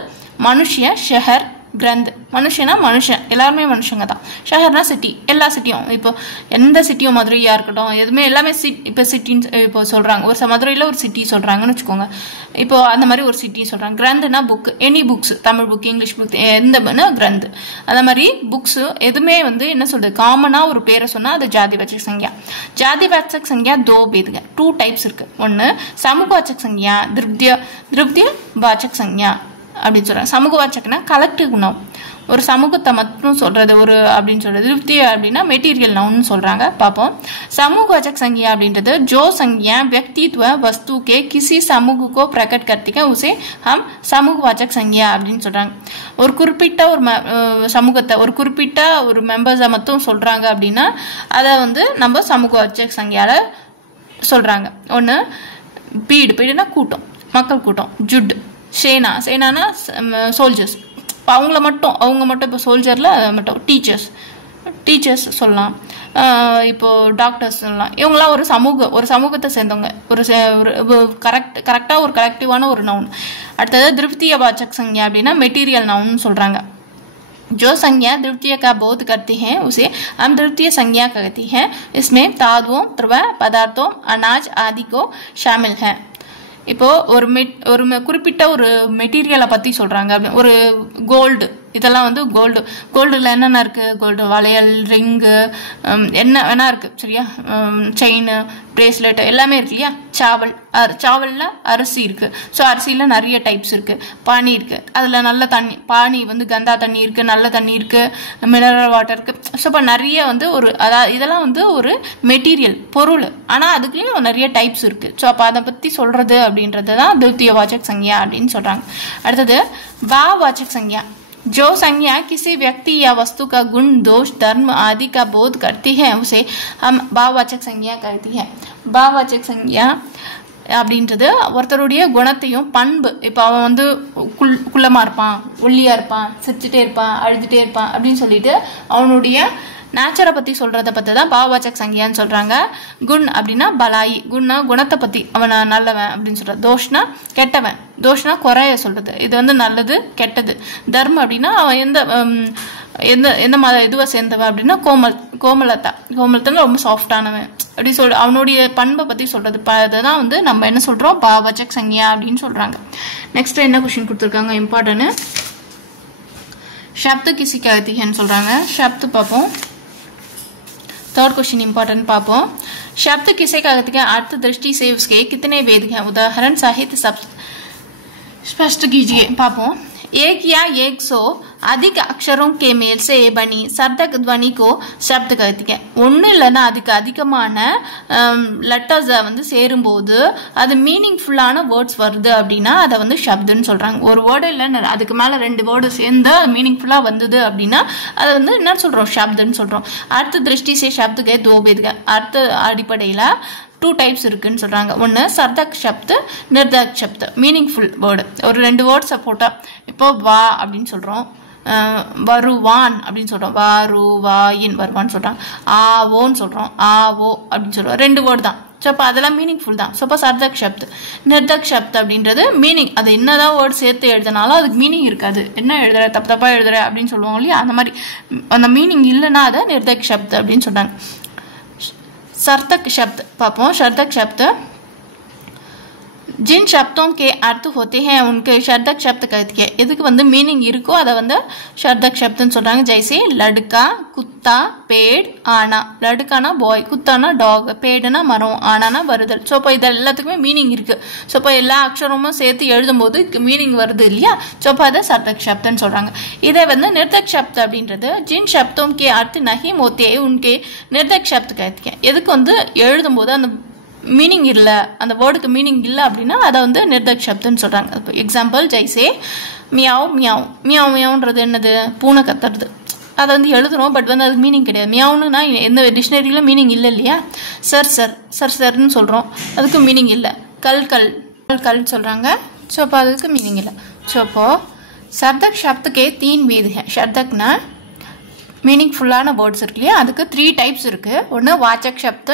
மனுஷிய ஷஹர் கிரந்த். மனுஷனா மனுஷன் எல்லாருமே மனுஷங்க தான். ஷஹர்னா சிட்டி, எல்லா சிட்டியும் இப்போ எந்த சிட்டியும் மதுரையா இருக்கட்டும் எதுவுமே எல்லாமே இப்போ சிட்டின்னு இப்போ சொல்றாங்க. ஒரு மதுரையில் ஒரு சிட்டி சொல்றாங்கன்னு வச்சுக்கோங்க, இப்போ அந்த மாதிரி ஒரு சிட்டி சொல்றாங்க. கிரந்த்னா book, any books, Tamil book English book எந்த கிரந்த், அந்த மாதிரி புக்ஸ் எதுவுமே வந்து என்ன சொல்றது காமனா ஒரு பேரை சொன்னா அது ஜாதிவாச்சக் சங்ஞா. ஜாதிவாச்சக் சங்ஞா दो भेद है, 2 टाइप्स இருக்கு. ஒன்னு சமூகவாச்சக் சங்ஞா, द्रव्य वाचक संज्ञा அப்படின்னு சொல்றாங்க. சமூகவாச்சகனா கலெக்டிவ் நவுன், ஒரு சமூகத்தை மட்டும் சொல்றது ஒரு அப்படின்னு சொல்றது. திருப்தி அப்படின்னா மெட்டீரியல் நவுன் சொல்றாங்க. பார்ப்போம். समूहवाचक संज्ञा அப்படின்றது जो संज्ञा व्यक्तित्व वस्तु के किसी समूह को प्रकट करती है उसे हम समूहवाचक संज्ञा அப்படின்னு சொல்றாங்க. ஒரு குறிப்பிட்ட ஒரு சமூகத்தை ஒரு குறிப்பிட்ட ஒரு மெம்பர்ஸை மட்டும் சொல்றாங்க அப்படின்னா அதை வந்து நம்ம சமூகவாச்சக் சங்ஞால சொல்றாங்க. ஒன்று பீடுனா கூட்டம், மக்கள் கூட்டம். ஜுட் சேனா, சேனானா சோல்ஜர்ஸ், இப்போ அவங்க மட்டும் இப்போ சோல்ஜரில் மட்டும் டீச்சர்ஸ் சொல்லலாம். இப்போ டாக்டர்ஸ் சொல்லலாம். இவங்களாம் ஒரு சமூகத்தை சேர்ந்தவங்க, ஒரு கரெக்டாக ஒரு கலெக்டிவான ஒரு நவுன். அடுத்தது द्रव्यवाचक संज्ञा அப்படின்னா மெட்டீரியல் நவுன் சொல்றாங்க. जो संज्ञा द्रव्य का बोध करती है उसे हम द्रव्य संज्ञा कहते हैं. इसमें धातुओं, द्रव्य पदार्थों, अनाज आदि को शामिल है. இப்போ ஒரு குறிப்பிட்ட ஒரு மெட்டீரியலை பத்தி சொல்றாங்க. ஒரு கோல்டு, இதெல்லாம் வந்து கோல்டுல என்னென்ன இருக்கு, கோல்டு வளையல், ரிங்கு, என்ன வேணா இருக்கு சரியா, செயின், பிரேஸ்லெட் எல்லாமே இருக்கு இல்லையா. சாவல்ல அரிசி இருக்கு. ஸோ அரிசியில நிறைய டைப்ஸ் இருக்கு. பானி இருக்கு, அதுல நல்ல தண்ணி, பானி வந்து கந்தா தண்ணி இருக்கு, நல்ல தண்ணி இருக்கு, மினரல் வாட்டர் இருக்கு. ஸோ இப்போ நிறைய வந்து இதெல்லாம் வந்து ஒரு மெட்டீரியல் பொருள், ஆனா அதுக்குள்ளேயும் நிறைய டைப்ஸ் இருக்கு. ஸோ அப்போ அதை பத்தி சொல்றது அப்படின்றது தான் द्रव्यवाचक संज्ञा அப்படின்னு சொல்றாங்க. அடுத்தது भाववाचक संज्ञा. जो संज्ञा किसी व्यक्ति या वस्तु का गुण, दोष, धर्म आदि का बोध करती है उसे हम भाववाचक संज्ञा कहते हैं. भाववाचक संज्ञा அப்படின்றது ஒருத்தருடைய குணத்தையும் பண்பு, இப்போ அவன் வந்து குள்ளமா இருப்பான், ஒல்லியா இருப்பான், சிரிச்சுட்டே இருப்பான், அழுதுட்டே இருப்பான் அப்படின்னு சொல்லிட்டு அவனுடைய நேச்சரை பத்தி சொல்றத பத்தி தான் பாவவாச்சக் சங்கியான்னு சொல்றாங்க. குண் அப்படின்னா பலாயி, குணத்தை பத்தி அவன் நல்லவன் அப்படின்னு சொல்றது. தோஷ்னா கெட்டவன், தோஷ்னா குறைய சொல்றது, இது வந்து நல்லது கெட்டது. தர்மம் அப்படின்னா அவன் எந்த இதுவை சேர்ந்தவன் அப்படின்னா கோமலத்தா ரொம்ப சாஃப்டானவன் அப்படி அவனுடைய பண்பை பத்தி சொல்றது. அதுதான் வந்து நம்ம என்ன சொல்றோம் பாவவாச்சக் சங்கியா அப்படின்னு சொல்றாங்க. நெக்ஸ்ட் என்ன क्वेश्चन கொடுத்துருக்காங்க இம்பார்ட்டன்ட். शब्द किसी कहती है சொல்றாங்க. शब्द பார்ப்போம். थर्ड क्वेश्चन इंपॉर्टेंट पापों. शब्द किसे कहते हैं, अर्थ दृष्टि से उसके कितने भेद हैं, उदाहरण साहित्य सब स्पष्ट कीजिए. पापों. एक या 100 अधिक अक्षरों के मेल से बनी सार्थक ध्वनि को शब्द कहती है. ஒன்னு இல்லைன்னா அதுக்கு அதிகமான லெட்டர்ஸை வந்து சேரும்போது அது மீனிங்ஃபுல்லான வேர்ட்ஸ் வருது அப்படின்னா அதை வந்து ஷப்துன்னு சொல்றாங்க. ஒரு வேர்டு இல்லைன்னு அதுக்கு மேல 2 வேர்டு சேர்ந்து மீனிங்ஃபுல்லா வந்தது அப்படின்னா அதை வந்து என்ன சொல்றோம் ஷப்துன்னு சொல்றோம். अर्थ दृष्टि से शब्द के 2 भेद है. अर्थ அடிப்படையில் 2 டைப்ஸ் இருக்குன்னு சொல்றாங்க. ஒன்னு சர்தக் சப்த், நிர்தக் சப்த், மீனிங்ஃபுல் வேர்டு. ஒரு 2 வேர்ட்ஸை போட்டா இப்போ வா அப்படின்னு சொல்றோம், வருவான் அப்படின்னு சொல்றோம், வருவாயின் வருவான்னு சொல்றாங்க. ஆவோன்னு சொல்றோம், ஆவோ அப்படின்னு சொல்றோம். 2 வேர்டு தான். ஸோ அப்போ அதெல்லாம் மீனிங்ஃபுல் தான். ஸோ அப்போ சர்தக் சப்த். நிர்தக் சப்த் அப்படின்றது மீனிங், அது என்னதான் வேர்டு சேர்த்து எழுதினாலும் அதுக்கு மீனிங் இருக்காது. என்ன எழுதுற தப்பா எழுதுற அப்படின்னு சொல்லுவோம் இல்லையா, அந்த மாதிரி அந்த மீனிங் இல்லைன்னா அதை நிர்தக் சப்த் அப்படின்னு சொன்னாங்க. शर्तक शब्द पापों. शर्तक शब्द जिन शब्दों के अर्थ होते हैं उनके शब्दक शब्द कहती है இதுக்கு வந்து மீனிங் இருக்கோ அத வந்து शब्दक शब्दன்னு சொல்றாங்க जैसे लड़का कुत्ता पेड़ आना लड़काना बॉय कुत्ताना डॉग पेड़ना மரம் ஆனானா வருதல் சோ அப்ப இது எல்லாத்துக்குமே மீனிங் இருக்கு சோ அப்ப எல்லா அக்ஷரமும் சேர்த்து எழுதும்போது மீனிங் வருது இல்லையா சோ அப்ப அத शब्दक शब्दன்னு சொல்றாங்க இதே வந்து निर्दक शब्द அப்படின்றது जिन शब्दों के अर्थ नहीं होते उनके निर्दक शब्द कहती है இதுக்கு வந்து எழுதும்போது அந்த மீனிங் இல்ல அந்த வேர்டுக்கு மீனிங் இல்ல அப்படினா அத வந்து निर्दक शब्दன்னு சொல்றாங்க எக்ஸாம்பிள் जैसे மியாவ் மியாவ் மியாவ் மியாவ்ன்றது என்னது பூனை கத்துறது அத வந்து எழுதுறோம் பட் வந்து அதுக்கு மீனிங் கிடையாது மியாவ்னா எந்த டிக்ஷனரியில மீனிங் இல்ல இல்லையா சர் சர் சர் சர்னு சொல்றோம் அதுக்கு மீனிங் இல்ல கல் கல் கல் சொல்றாங்க சோ அப்ப அதுக்கு மீனிங் இல்ல சோ அப்போ शब्दक शब्द के 3 भेद हैं शब्दकना मीनिंगफुल्लाன வேர்ட்ஸ் இருக்கு இல்லையா அதுக்கு 3 டைப்ஸ் இருக்கு ஒன்னு வாச்சக் शब्द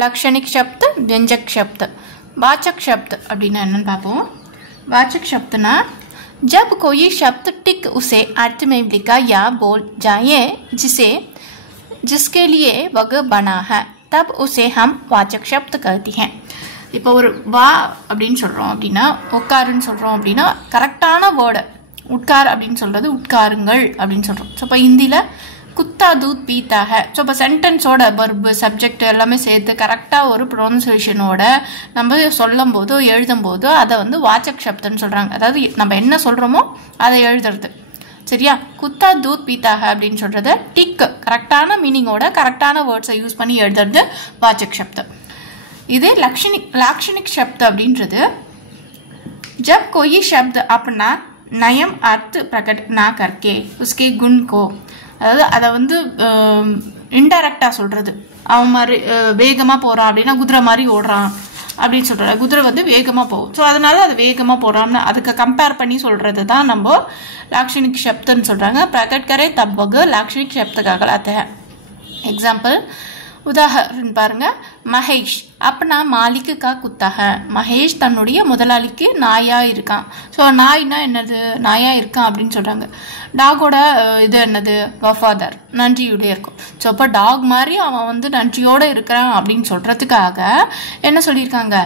लाक्षणिक शब्द व्यंजक शब्द वाचक शब्द அப்படினா என்னன்னு பாப்போம் वाचक शब्दனா जब कोई शब्द टिक उसे अर्थ में लिखा या बोल जाए जिसके लिए वह बना है तब उसे हम वाचक शब्द कहते हैं இப்போ ஒரு வா அப்படினு சொல்றோம் அப்படினா உட்காருன்னு சொல்றோம் அப்படினா கரெக்ட்டான வேர்ட் உட்கார் அப்படினு சொல்றது உட்காருங்கள் அப்படினு சொல்றோம் சோ அப்ப ஹிந்தில कुत्ता दूध पीता है सो அப்ப சென்டென்ஸோட verb சப்ஜெக்ட் எல்லாமே சேர்த்து கரெக்ட்டா ஒரு ப்ரொனன்சியேஷனோட நம்ம சொல்லும்போது எழுதும்போது அத வந்து வாச்சக் शब्दன்னு சொல்றாங்க அதாவது நம்ம என்ன சொல்றோமோ அதை எழுதுறது சரியா कुत्ता दूध पीता है அப்படினு சொல்றது டிக் கரெக்ட்டான மீனிங்கோட கரெக்ட்டான வேர்ட்ஸை யூஸ் பண்ணி எழுதுறது வாச்சக் शब्द இதே लाक्षणिक शब्द அப்படின்றது जब कोई शब्द अपना नयम अर्थ प्रकट ना करके उसके गुण को அதாவது அத வந்து இன்டைரக்ட்டா சொல்றது அவன் மாதிரி வேகமா போறான் அப்படினா குதிரை மாதிரி ஓடுறான் அப்படி சொல்றாங்க குதிரை வந்து வேகமா போகும் சோ அதனால அது வேகமா போறான்னு அதுக்கு கம்பேர் பண்ணி சொல்றது தான் நம்ம लाक्षणिक शब्दன்னு சொல்றாங்க प्रकट करे तब वह लाक्षणिक शब्द कहलाता है एग्जांपल उदाहरण பாருங்க மகேஷ் अपना मालिक का कुत्ता है மகேஷ் தன்னுடைய முதலாளிக்கு நாயா இருக்கான் சோ நாய்னா என்னது நாயா இருக்கான் அப்படினு சொல்றாங்க டாகோட இது என்னது வஃபாதார் நன்றியோட இருக்கும் சோ அப்ப டாக் மாதிரி அவன் வந்து நன்றியோட இருக்கான் அப்படினு சொல்றதுக்காக என்ன சொல்லிருக்காங்க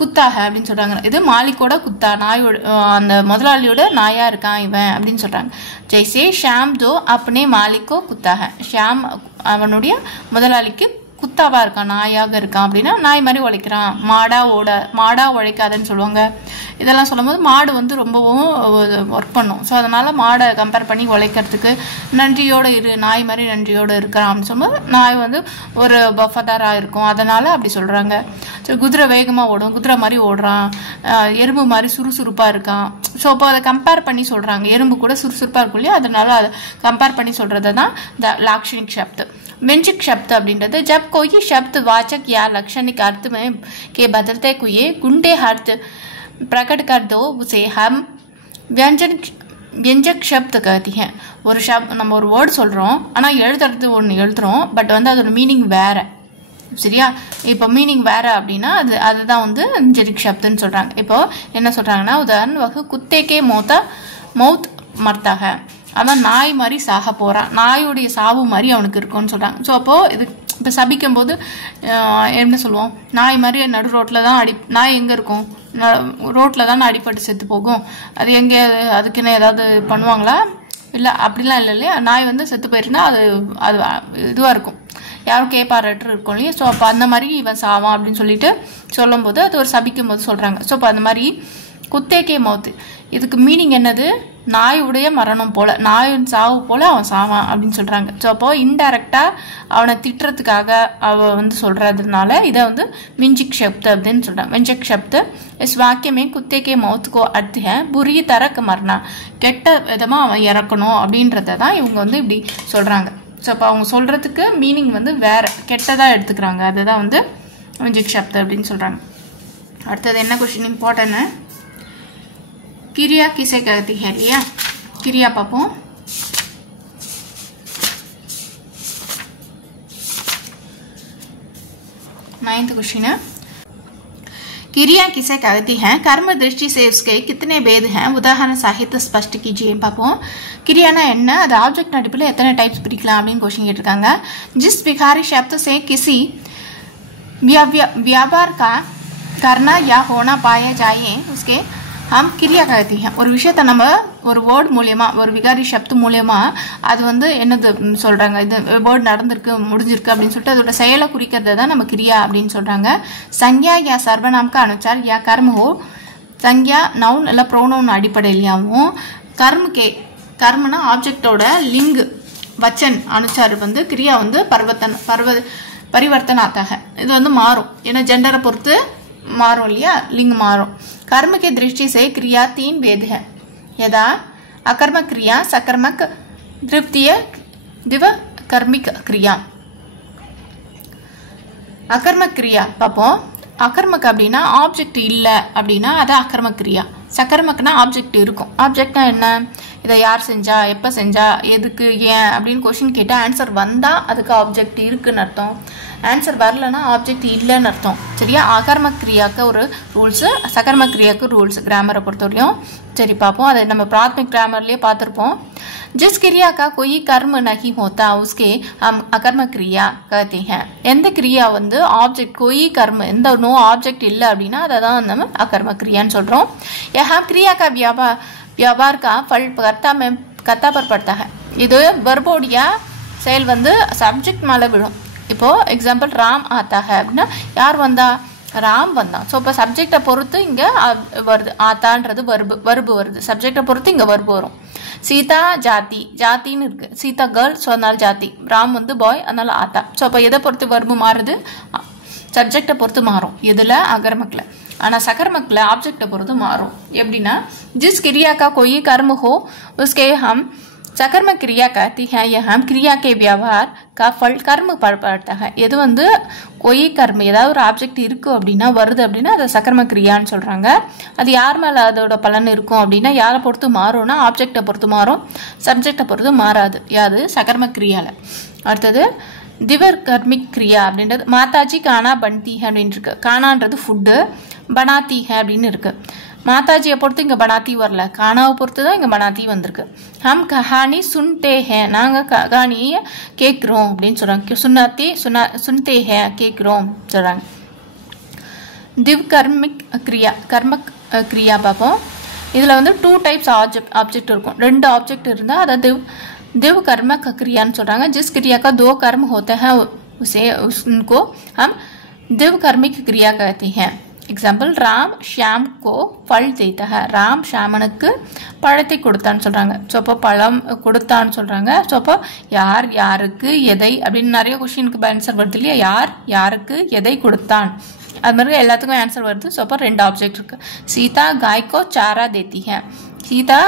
कुत्ता है அப்படினு சொல்றாங்க இது மாலிகோட குத்தா நாயோட அந்த முதலாளியோட நாயா இருக்கான் இவன் அப்படினு சொல்றாங்க जैसे श्याम दो अपने मालिक को कुत्ता है श्याम அவனுடைய முதலாளிக்கு குத்தாவா இருக்கான் நாயாக இருக்கான் அப்படினா நாய் மாதிரி உழைக்கிறான் மாடா உழைக்காதன்னு சொல்லுவாங்க இதெல்லாம் சொல்லும்போது மாடு வந்து ரொம்பவும் வர்க் பண்ணும் சோ அதனால மாடை கம்பேர் பண்ணி உழைக்கிறதுக்கு நன்றியோட இரு நாய் மாதிரி நன்றியோட இருக்கான் அப்படி சொல்லும்போது நாய் வந்து ஒரு வஃபாதாரா இருக்கும் அதனால அப்படி சொல்றாங்க சோ குதிரை வேகமா ஓடும் குதிரை மாதிரி ஓடுறான் எறும்பு மாதிரி சுறுசுறுப்பா இருக்கான் சோ அப்ப அத கம்பேர் பண்ணி சொல்றாங்க எறும்பு கூட சுறுசுறுப்பா இருக்கும் இல்லையா அதனால அத கம்பேர் பண்ணி சொல்றதுதான் लाक्षणिक शब्द व्यंजक शब्द அப்படின்றது जब कोई शब्द वाचक या लाक्षणिक अर्थ में के बदलते हुए गुंडे अर्थ प्रकट कर दो उसे हम व्यंजक शब्द कहते हैं ஒரு நம்ம ஒரு வேர்ட் சொல்றோம் ஆனா எழுதுறது ஒன்னு எழுதுறோம் பட் வந்து அதோட மீனிங் வேற சரியா இப்போ மீனிங் வேற அப்படினா அதுதான் வந்து व्यंजक शब्दன்னு சொல்றாங்க இப்போ என்ன சொல்றாங்கன்னா உதாரணம் வகு कुत्ते के मौत मरता है அவன் நாய் மாதிரி சாக போறான் நாயோட சாவு மாதிரி அவனுக்கு இருக்கும்னு சொல்றாங்க சோ அப்போ இது இப்ப சபிக்கும்போது என்ன சொல்லுவோம் நாய் மாதிரி நடு ரோட்ல தான் நாய் எங்க இருக்கும் ரோட்ல தான் அடிபட்டு செத்து போகும் அது எங்க அதுக்குன்னு ஏதாவது பண்ணுவாங்களா இல்ல அப்படிலாம் இல்ல நாய் வந்து செத்து போயிருந்தா அது இதுவா இருக்கும் யாரும் கேப்பாரட்டு இருக்கும் இல்லையா சோ அப்ப அந்த மாதிரி இவன் சாவான் அப்படின்னு சொல்லிட்டு சொல்லும்போது அது ஒரு சபிக்கும்போது சொல்றாங்க சோ அப்ப அந்த மாதிரி कुत्ते के मौत இதுக்கு மீனிங் என்னது நாயுடைய மரணம் போல நாயின் சாவு போல அவன் சாவான் அப்படினு சொல்றாங்க சோ அப்போ இன்டைரக்ட்டா அவனை திட்றதுக்காக அவ வந்து சொல்றதுனால இத வந்து व्यंजक शब्द அப்படினு சொல்றாங்க व्यंजक शब्द इस वाक्य में कुत्ते के मौत को अर्थ है बुरी तरह मरना கெட்ட விதமா அவன் இறக்கணும் அப்படின்றத தான் இவங்க வந்து இப்படி சொல்றாங்க சோ அப்ப அவங்க சொல்றதுக்கு மீனிங் வந்து வேற கெட்டதா எடுத்துக்கறாங்க அதுதான் வந்து व्यंजक शब्द அப்படினு சொல்றாங்க அடுத்து என்ன क्वेश्चन इंपॉर्टेंट है क्रिया किसे कहती है लिया क्रिया पापो नाइन्थ क्वेश्चन है क्रिया किसे कहती है कर्म दृष्टि से उसके कितने भेद हैं उदाहरण साहित्य स्पष्ट कीजिए पापो क्रियाना என்ன அது ஆப்ஜெக்ட் அடிப்படையில் எத்தனை டைப்ஸ் பிரிக்கலாம் அப்படினு क्वेश्चन கேட்டிருக்காங்க जिस विकारी शब्द से किसी व्यापार का करना या होना पाया जाए उसके हम क्रिया कहते हैं. ஒரு விஷயத்தை நம்ம ஒரு வேர்ட் மூலமா ஒரு விகாரி சப்த மூலமா அது வந்து என்னது சொல்றாங்க, இது வேர்ட் நடந்திருக்கு முடிஞ்சிருக்கு அப்படின்னு சொல்லிட்டு அதோட செயலை குறிக்கிறத தான் நம்ம கிரியா அப்படின்னு சொல்றாங்க. संज्ञा या सर्वनाम का अनुसार या कर्म हो, संज्ञा नाउन இல்ல ப்ரோனவுன் அடிப்படையிலயாவும் कर्मனா ஆப்ஜெக்ட்டோட லிங்க் வச்சன் अनुसार வந்து கிரியா வந்து परिवर्तन आता है. இது வந்து மாறும், ஏன்னா ஜெண்டரை பொறுத்து मारो लिया लिंग मारो. कर्म के दृष्टि से क्रिया 3 भेद है. यदा अकर्मक क्रिया, सकर्मक, तृतीय दिवकर्मिक क्रिया. अकर्मक क्रिया पापो अकर्मक அப்படினா ஆப்ஜெக்ட் இல்ல அப்படினா அது அகர்மக் கிரியா. சகர்மக்னா ஆப்ஜெக்ட் இருக்கும். ஆப்ஜெக்ட்னா என்ன, இதை யார் செஞ்சா, எப்ப செஞ்சா, எதுக்கு, ஏன் அப்படின்னு क्वेश्चन கேட்டா ஆன்சர் வந்தா அதுக்கு ஆப்ஜெக்ட் இருக்குன்னு அர்த்தம். ஆன்சர் வரலனா ஆப்ஜெக்ட் இல்லைன்னு அர்த்தம். சரியா? அகர்மக் கிரியாக்கு ஒரு ரூல்ஸ், சகர்மக் கிரியாக்கு ரூல்ஸ் கிராமரை பொறுத்தவரையும். சரி பார்ப்போம். அதை நம்ம பிராத்மிக் கிராமர்லயே பார்த்திருப்போம். जिस क्रिया का कोई कर्म नहीं होता उसके हम अकर्मक क्रिया कहते हैं. எந்த கிரியா வந்து ஆப்ஜெக்ட் कोई कर्म எந்த நோ ஆப்ஜெக்ட் இல்ல அப்படினா அத தான் நம்ம अकर्मक क्रियाன்னு சொல்றோம். यहाँ क्रिया का व्यवहार का फल कर्ता पर पड़ता है. இது वर्बோடைய செயல் வந்து சப்ஜெக்ட் மேல விழும். இப்போ எக்ஸாம்பிள் ராம் ஆத்தா है அப்படினா யார் வந்தா, ராம் வந்தான். ஸோ இப்போ சப்ஜெக்டை பொறுத்து இங்க வருது, ஆத்தான்றது வர்பு வருது. சப்ஜெக்டை பொறுத்து இங்க வர்பு வரும். சீதா ஜாதி, ஜாத்தின்னு இருக்கு. சீதா கேர்ள், ஸோ அதனால ஜாதி. ராம் வந்து பாய், அதனால ஆத்தா. ஸோ அப்போ எதை பொறுத்து வர்பு மாறுது, சப்ஜெக்டை பொறுத்து மாறும். இதுல அகர்மக்ல. ஆனா சகர்மக்ல ஆப்ஜெக்டை பொறுத்து மாறும். எப்படின்னா जिस क्रिया का कोई कर्म हो उसके हम सकर्मक क्रिया कहती है. यह हम क्रिया के व्यवहार का फल कर्म पड़ता है. எது வந்து कोई कर्म ஏதாவது ஒரு ஆப்ஜெக்ட் இருக்கு அப்படின்னா வருது அப்படின்னா அதை சகர்மக் கிரியான்னு சொல்றாங்க. அது யார் மேல அதோட பலன் இருக்கும் அப்படின்னா யாரை பொறுத்து மாறும்னா ஆப்ஜெக்டை பொறுத்து மாறும், சப்ஜெக்டை பொறுத்து மாறாது. யாது சகர்மக் கிரியால. அடுத்தது திவர்கர்மிக் கிரியா அப்படின்றது மாதாஜி கானா பன்தி है அப்படின்னு இருக்கு. கானான்றது ஃபுட்டு, பனாத்தி है அப்படின்னு இருக்கு. மாதாஜியை பொறுத்து இங்க பனாத்தி வரல, கானாவை பொறுத்து தான் இங்க பனாத்தி வந்திருக்கு. ஹம் கஹானி சுன்டே ஹே, நாங்க கஹானியை கேட்கிறோம் அப்படின்னு சொல்றாங்க. சுன்தே ஹே கேட்கிறோம் சொல்றாங்க. திவ்கர்மிக் கிரியா, கர்மக் கிரியா பார்ப்போம். இதுல வந்து 2 டைப்ஸ் ஆப்ஜெக்ட் இருக்கும். 2 ஆப்ஜெக்ட் இருந்தா அதை दिव कर्मक क्रियाன்னு சொல்றாங்க. जिस क्रिया का 2 कर्म होते हैं उनको हम दिव कर्मिक क्रिया कहते हैं. एग्जाम्पल राम श्याम को फल देता है. राम श्यामனுக்கு பழத்தை கொடுத்தான்னு சொல்றாங்க. ஸோ அப்போ பழம் கொடுத்தான்னு சொல்றாங்க. ஸோ அப்போ யார் யாருக்கு எதை அப்படின்னு நிறைய கொஸ்டினுக்கு ஆன்சர் வருது இல்லையா, யார் யாருக்கு எதை கொடுத்தான், அது மாதிரி எல்லாத்துக்கும் ஆன்சர் வருது. ஸோ அப்போ 2 ஆப்ஜெக்ட் இருக்கு. சீதா गाय को चारा देती है. சீதா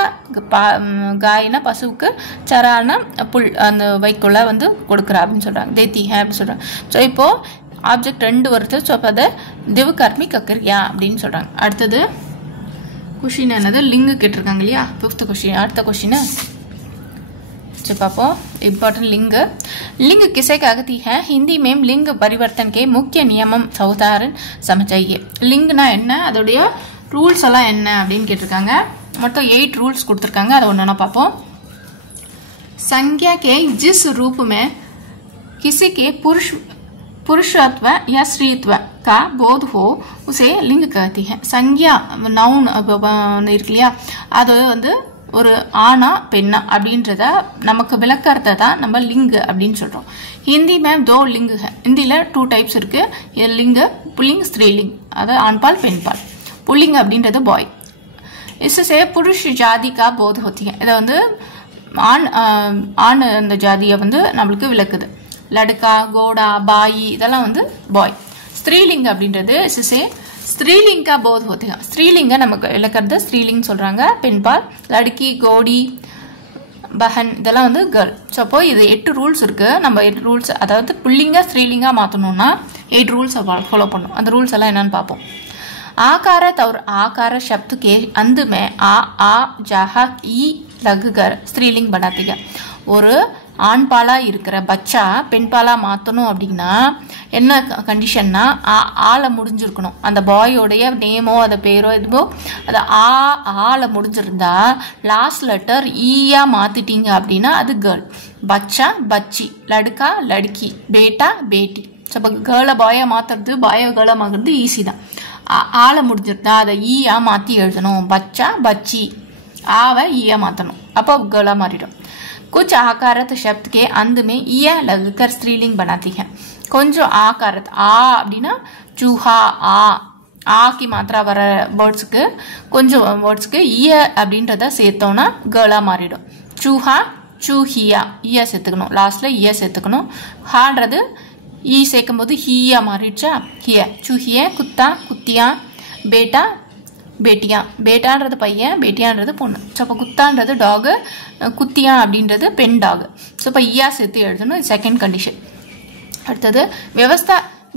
காய்னா பசுவுக்கு, சரானா புல் அந்த வைக்கோல வந்து கொடுக்குறா அப்படின்னு சொல்றாங்க. தேத்தி ஹே அப்படின்னு சொல்றாங்க. ஸோ இப்போ ஆப்ஜெக்ட் 2 வருது. ஸோ அப்போ அதை திவ்கர்மிக் கிரியா அப்படின்னு சொல்றாங்க. அடுத்தது கொஷின் என்னது, லிங்கு கேட்டிருக்காங்க இல்லையா, 5th கொஸ்டின். அடுத்த கொஸ்டின் சரி பார்ப்போம். इम्पोर्टेंट लिंग. लिंग किसे कहती है? हिंदी में लिंग परिवर्तन के मुख्य नियम उदाहरण समझाइए. लिंगना என்ன, அதோடைய ரூல்ஸ் எல்லாம் என்ன அப்படின்னு கேட்டிருக்காங்க. மொத்தம் 8 रूल्स கொடுத்திருக்காங்க. அதை ஒண்ணா பார்ப்போம். संज्ञा के जिस रूप में किसी के पुरुषत्व या स्त्रीत्व का बोध हो उसे लिंग कहती है. संज्ञा नाउन இருக்கு இல்லையா, அது வந்து ஒரு ஆணா பெண்ணா அப்படின்றத நமக்கு விளக்கறத தான் நம்ம லிங் அப்படின்னு சொல்றோம். हिंदी में 2 लिंग है. हिंदीல 2 டைப்ஸ் இருக்கு. लिंग पुल्लिंग स्त्रीलिंग, அதாவது ஆண்பால் பெண்பால். पुल्लिंग அப்படின்றது பாய். इससे पुरुष जाति का बोध होती है. இதை வந்து ஆண் அந்த ஜாதியை வந்து நம்மளுக்கு விளக்குது. லடுக்கா, கோடா, பாயி இதெல்லாம் வந்து பாய். ஸ்திரீலிங்க அப்படின்றது इससे ஸ்திரீலிங்க का बोध होती है. ஸ்திரீலிங்க நமக்கு விளக்குறது ஸ்திரீலிங் சொல்றாங்க, பெண்பால். லடுக்கி, கோடி, பஹன் இதெல்லாம் வந்து கேர்ள். ஸோ அப்போ இது 8 ரூல்ஸ் இருக்கு. நம்ம 8 ரூல்ஸ், அதாவது புல்லிங்கா ஸ்திரீலிங்கா மாற்றணும்னா 8 ரூல்ஸ் ஃபாலோ பண்ணணும். அந்த ரூல்ஸ் எல்லாம் என்னன்னு பார்ப்போம். आकारत और आकार शब्द के अंत में आ जहा ई लगकर स्त्रीलिंग बनाती है. ஒரு ஆண்பாலா இருக்கிற பச்சா பெண்பாலா மாற்றணும் அப்படின்னா என்ன கண்டிஷன்னா ஆல முடிஞ்சிருக்கணும். அந்த பாயோடைய நேமோ அது பேரோ எதுவோ அது ஆல முடிஞ்சிருந்தா லாஸ்ட் லெட்டர் ஈயா மாத்திட்டீங்க அப்படின்னா அது கேர்ள். பச்சா பச்சி, லடுக்கா லடுக்கி, பேட்டா பேட்டி. ஸோ இப்போ கேர்ளை பாயா மாற்றுறது, பாயை கேர்ளை மாற்றுறது ஈஸி தான். ஆளை முடிஞ்சிருந்தா அதை ஈயா மாற்றி எழுதணும். பச்சா பச்சி, ஆவை ஈயா மாற்றணும், அப்போ गला मारिடும். कुछ आकारत शब्द के अंत में ईया लगकर स्त्रीलिंग बनाती है. கொஞ்சம் ஆகாரத் ஆ அப்படின்னா चूहा ஆ की मात्रा வர வேர்ட்ஸ்க்கு கொஞ்சம் வேர்ட்ஸ்க்கு ஈய அப்படின்றத சேர்த்தோம்னா गला मारिடும். चूहा चूहिया ஈய சேர்த்துக்கணும், லாஸ்ட்ல ஈய சேர்த்துக்கணும். ஹான்றது ஈ சேர்க்கும்போது ஹீயா மாறிடுச்சா, ஹிய चूहिया कुत्ता कुत्तियां बेटा बेटियां, बेटाன்றது பையன், बेटियाன்றது பொண்ணு. ஸோ அப்போ குத்தான்றது டாகு, குத்தியா அப்படின்றது பெண் டாகு. ஸோ இப்போ ஈயா சேர்த்து எழுதணும், செகண்ட் கண்டிஷன். அடுத்தது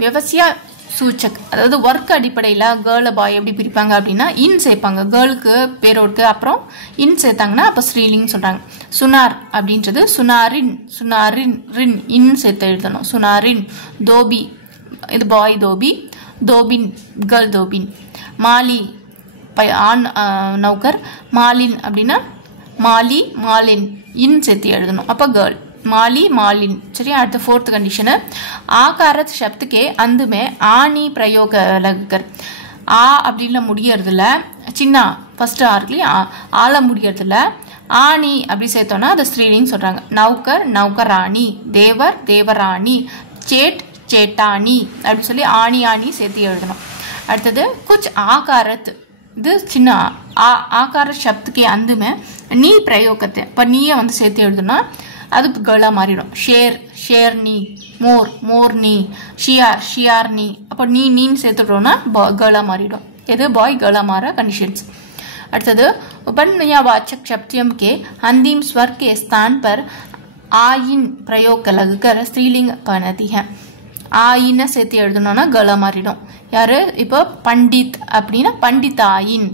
விவசாய சூச்சக், அதாவது ஒர்க் அடிப்படையில் கேர்ள் பாய் எப்படி பிரிப்பாங்க அப்படின்னா இன் சேர்ப்பாங்க. கேர்ளுக்கு பேரோடுக்கு அப்புறம் இன் சேர்த்தாங்கன்னா அப்போ ஸ்ரீலிங் சொல்கிறாங்க. சுனார் அப்படின்றது சுனாரின், சுனாரின் ரின் இன் சேர்த்து எழுதணும், சுனாரின். தோபி இது பாய் தோபி, தோபின் கேர்ள் தோபின். மாலி ஆண் நௌக்கர், மாலின் அப்படின்னா மாலி மாலின் இன் சேர்த்து எழுதணும், அப்போ கேர்ள். माली मालिन. चलिए அடுத்த फोर्थ कंडीशन है आकारत शब्द के अंत में आनी प्रयोग लगकर आ அப்படில முடியறதுல சின்ன ஃபர்ஸ்ட் ஆர்க்லி ஆல முடியறதுல ஆனி அப்படி சேர்த்தோம்னா அது ஸ்திரீலிங் சொல்றாங்க. நௌக்கர் நௌகராணி, தேவர் தேவராணி, சேட் சேட்டானி அப்படி சொல்லி ஆணி ஆணி சேர்த்து எழுதணும். அடுத்தது कुछ आकारत இது சின்ன आकार शब्द के अंत में नी प्रयोगते पर நீயை வந்து சேர்த்து எழுதுனா அது गला மாறிடும். ஷேர் ஷேர்னி, மோர் மோர்னி, ஷியார் ஷியார்னி, அப்போ நீன்னு சேர்த்துட்டோம்னா गला மாறிடும். இது பாய் गला மாற कंडीशंस. அடுத்தது उपन्यावाचक शब्दों के अंतिम स्वर के स्थान पर आइन प्रयोग लगकर स्त्रीलिंग बनती है. ஆயின்னு சேர்த்து எழுதணும்னா गला மாறிடும். யாரு இப்போ பண்டித் அப்படின்னா பண்டிதாயின்,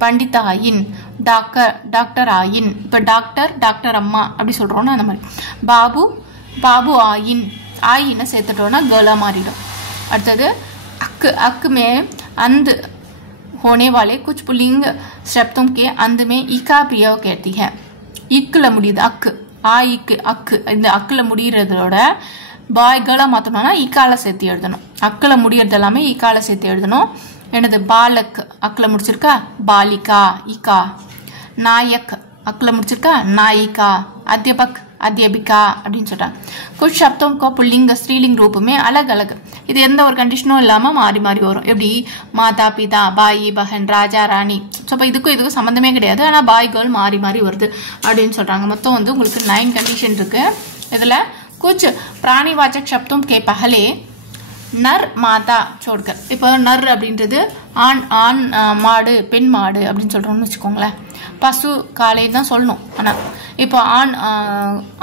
பண்டிதாயின். டாக்டர் டாக்டர் ஆயின், இப்போ டாக்டர் டாக்டர் அம்மா அப்படி சொல்கிறோன்னா அந்த மாதிரி. பாபு பாபு ஆயின், ஆயின்னு சேர்த்துட்டோன்னா गला மாறிடும். அடுத்தது अक अक में अंध होने वाले कुछ पुल्लिंग शब्दों के अंत में इका प्रयोग कहती है. इक्ல முடியுது अक, आ इक अक, இந்த अक्ல முடியறதோட பாய் गला மாற்றணும்னா இக்கால சேர்த்து எழுதணும். அக்கில் முடியறது எல்லாமே இக்கால சேர்த்து எழுதணும். என்னது பாலக் அக்கில் முடிச்சிருக்கா பாலிகா இக்கா, நாயக் அக்கில் முடிச்சிருக்கா நாயிகா, அத்தியபக் अध्यापिका அப்படின்னு சொல்றாங்க. कुछ शब्दों को पुल्लिंग स्त्रीलिंग रूप में अलग अलग, இது எந்த ஒரு கண்டிஷனும் இல்லாம மாறி மாறி வரும். எப்படி மாதா பிதா, பாய் பஹன், ராஜா ராணி. ஸோ இப்போ இதுக்கும் சம்மந்தமே கிடையாது, ஆனால் பாய் கேர்ள் மாறி மாறி வருது அப்படின்னு சொல்றாங்க. மொத்தம் வந்து உங்களுக்கு 9 கண்டிஷன் இருக்கு. இதுல कुछ प्राणीवाचक शब्दों के पहले नर माता छोड़कर, இப்போ நர் அப்படின்றது ஆண் ஆண் மாடு பெண் மாடு அப்படின்னு சொல்றோம்னு வச்சுக்கோங்களேன். பசு காலை தான் சொல்லணும், ஆனால் இப்போ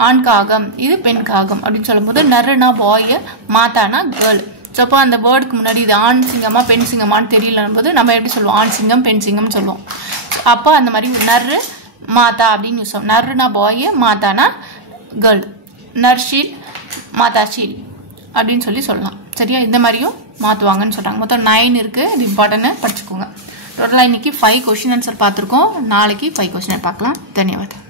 ஆண் காகம் இது பெண் காகம் அப்படின்னு சொல்லும்போது நர்னா பாய், மாதானா கேர்ள். ஸோ அப்போ அந்த வேர்டுக்கு முன்னாடி இது ஆண் சிங்கமா பெண் சிங்கமான்னு தெரியலன்னும் போது நம்ம எப்படி சொல்லுவோம் ஆண் சிங்கம் பெண் சிங்கம்னு சொல்லுவோம். அப்போ அந்த மாதிரி நர் மாதா அப்படின்னு யூஸ் ஆகும். நர்னா பாய், மாதானா கேர்ள். நர்ஷீல் மாதாஷீல் அப்படின்னு சொல்லலாம். சரியா, இந்த மாதிரியும் மாற்றுவாங்கன்னு சொல்கிறாங்க. மொத்தம் 9 இருக்குது. இது இம்பார்ட்டன்ட் படிச்சுக்கோங்க. டோட்டலாக இன்னைக்கு 5 கொஸ்டின் ஆன்சர் பார்த்துருக்கோம். நாளைக்கு 5 கொஸ்டின் பார்க்கலாம். தன்யவாதம்.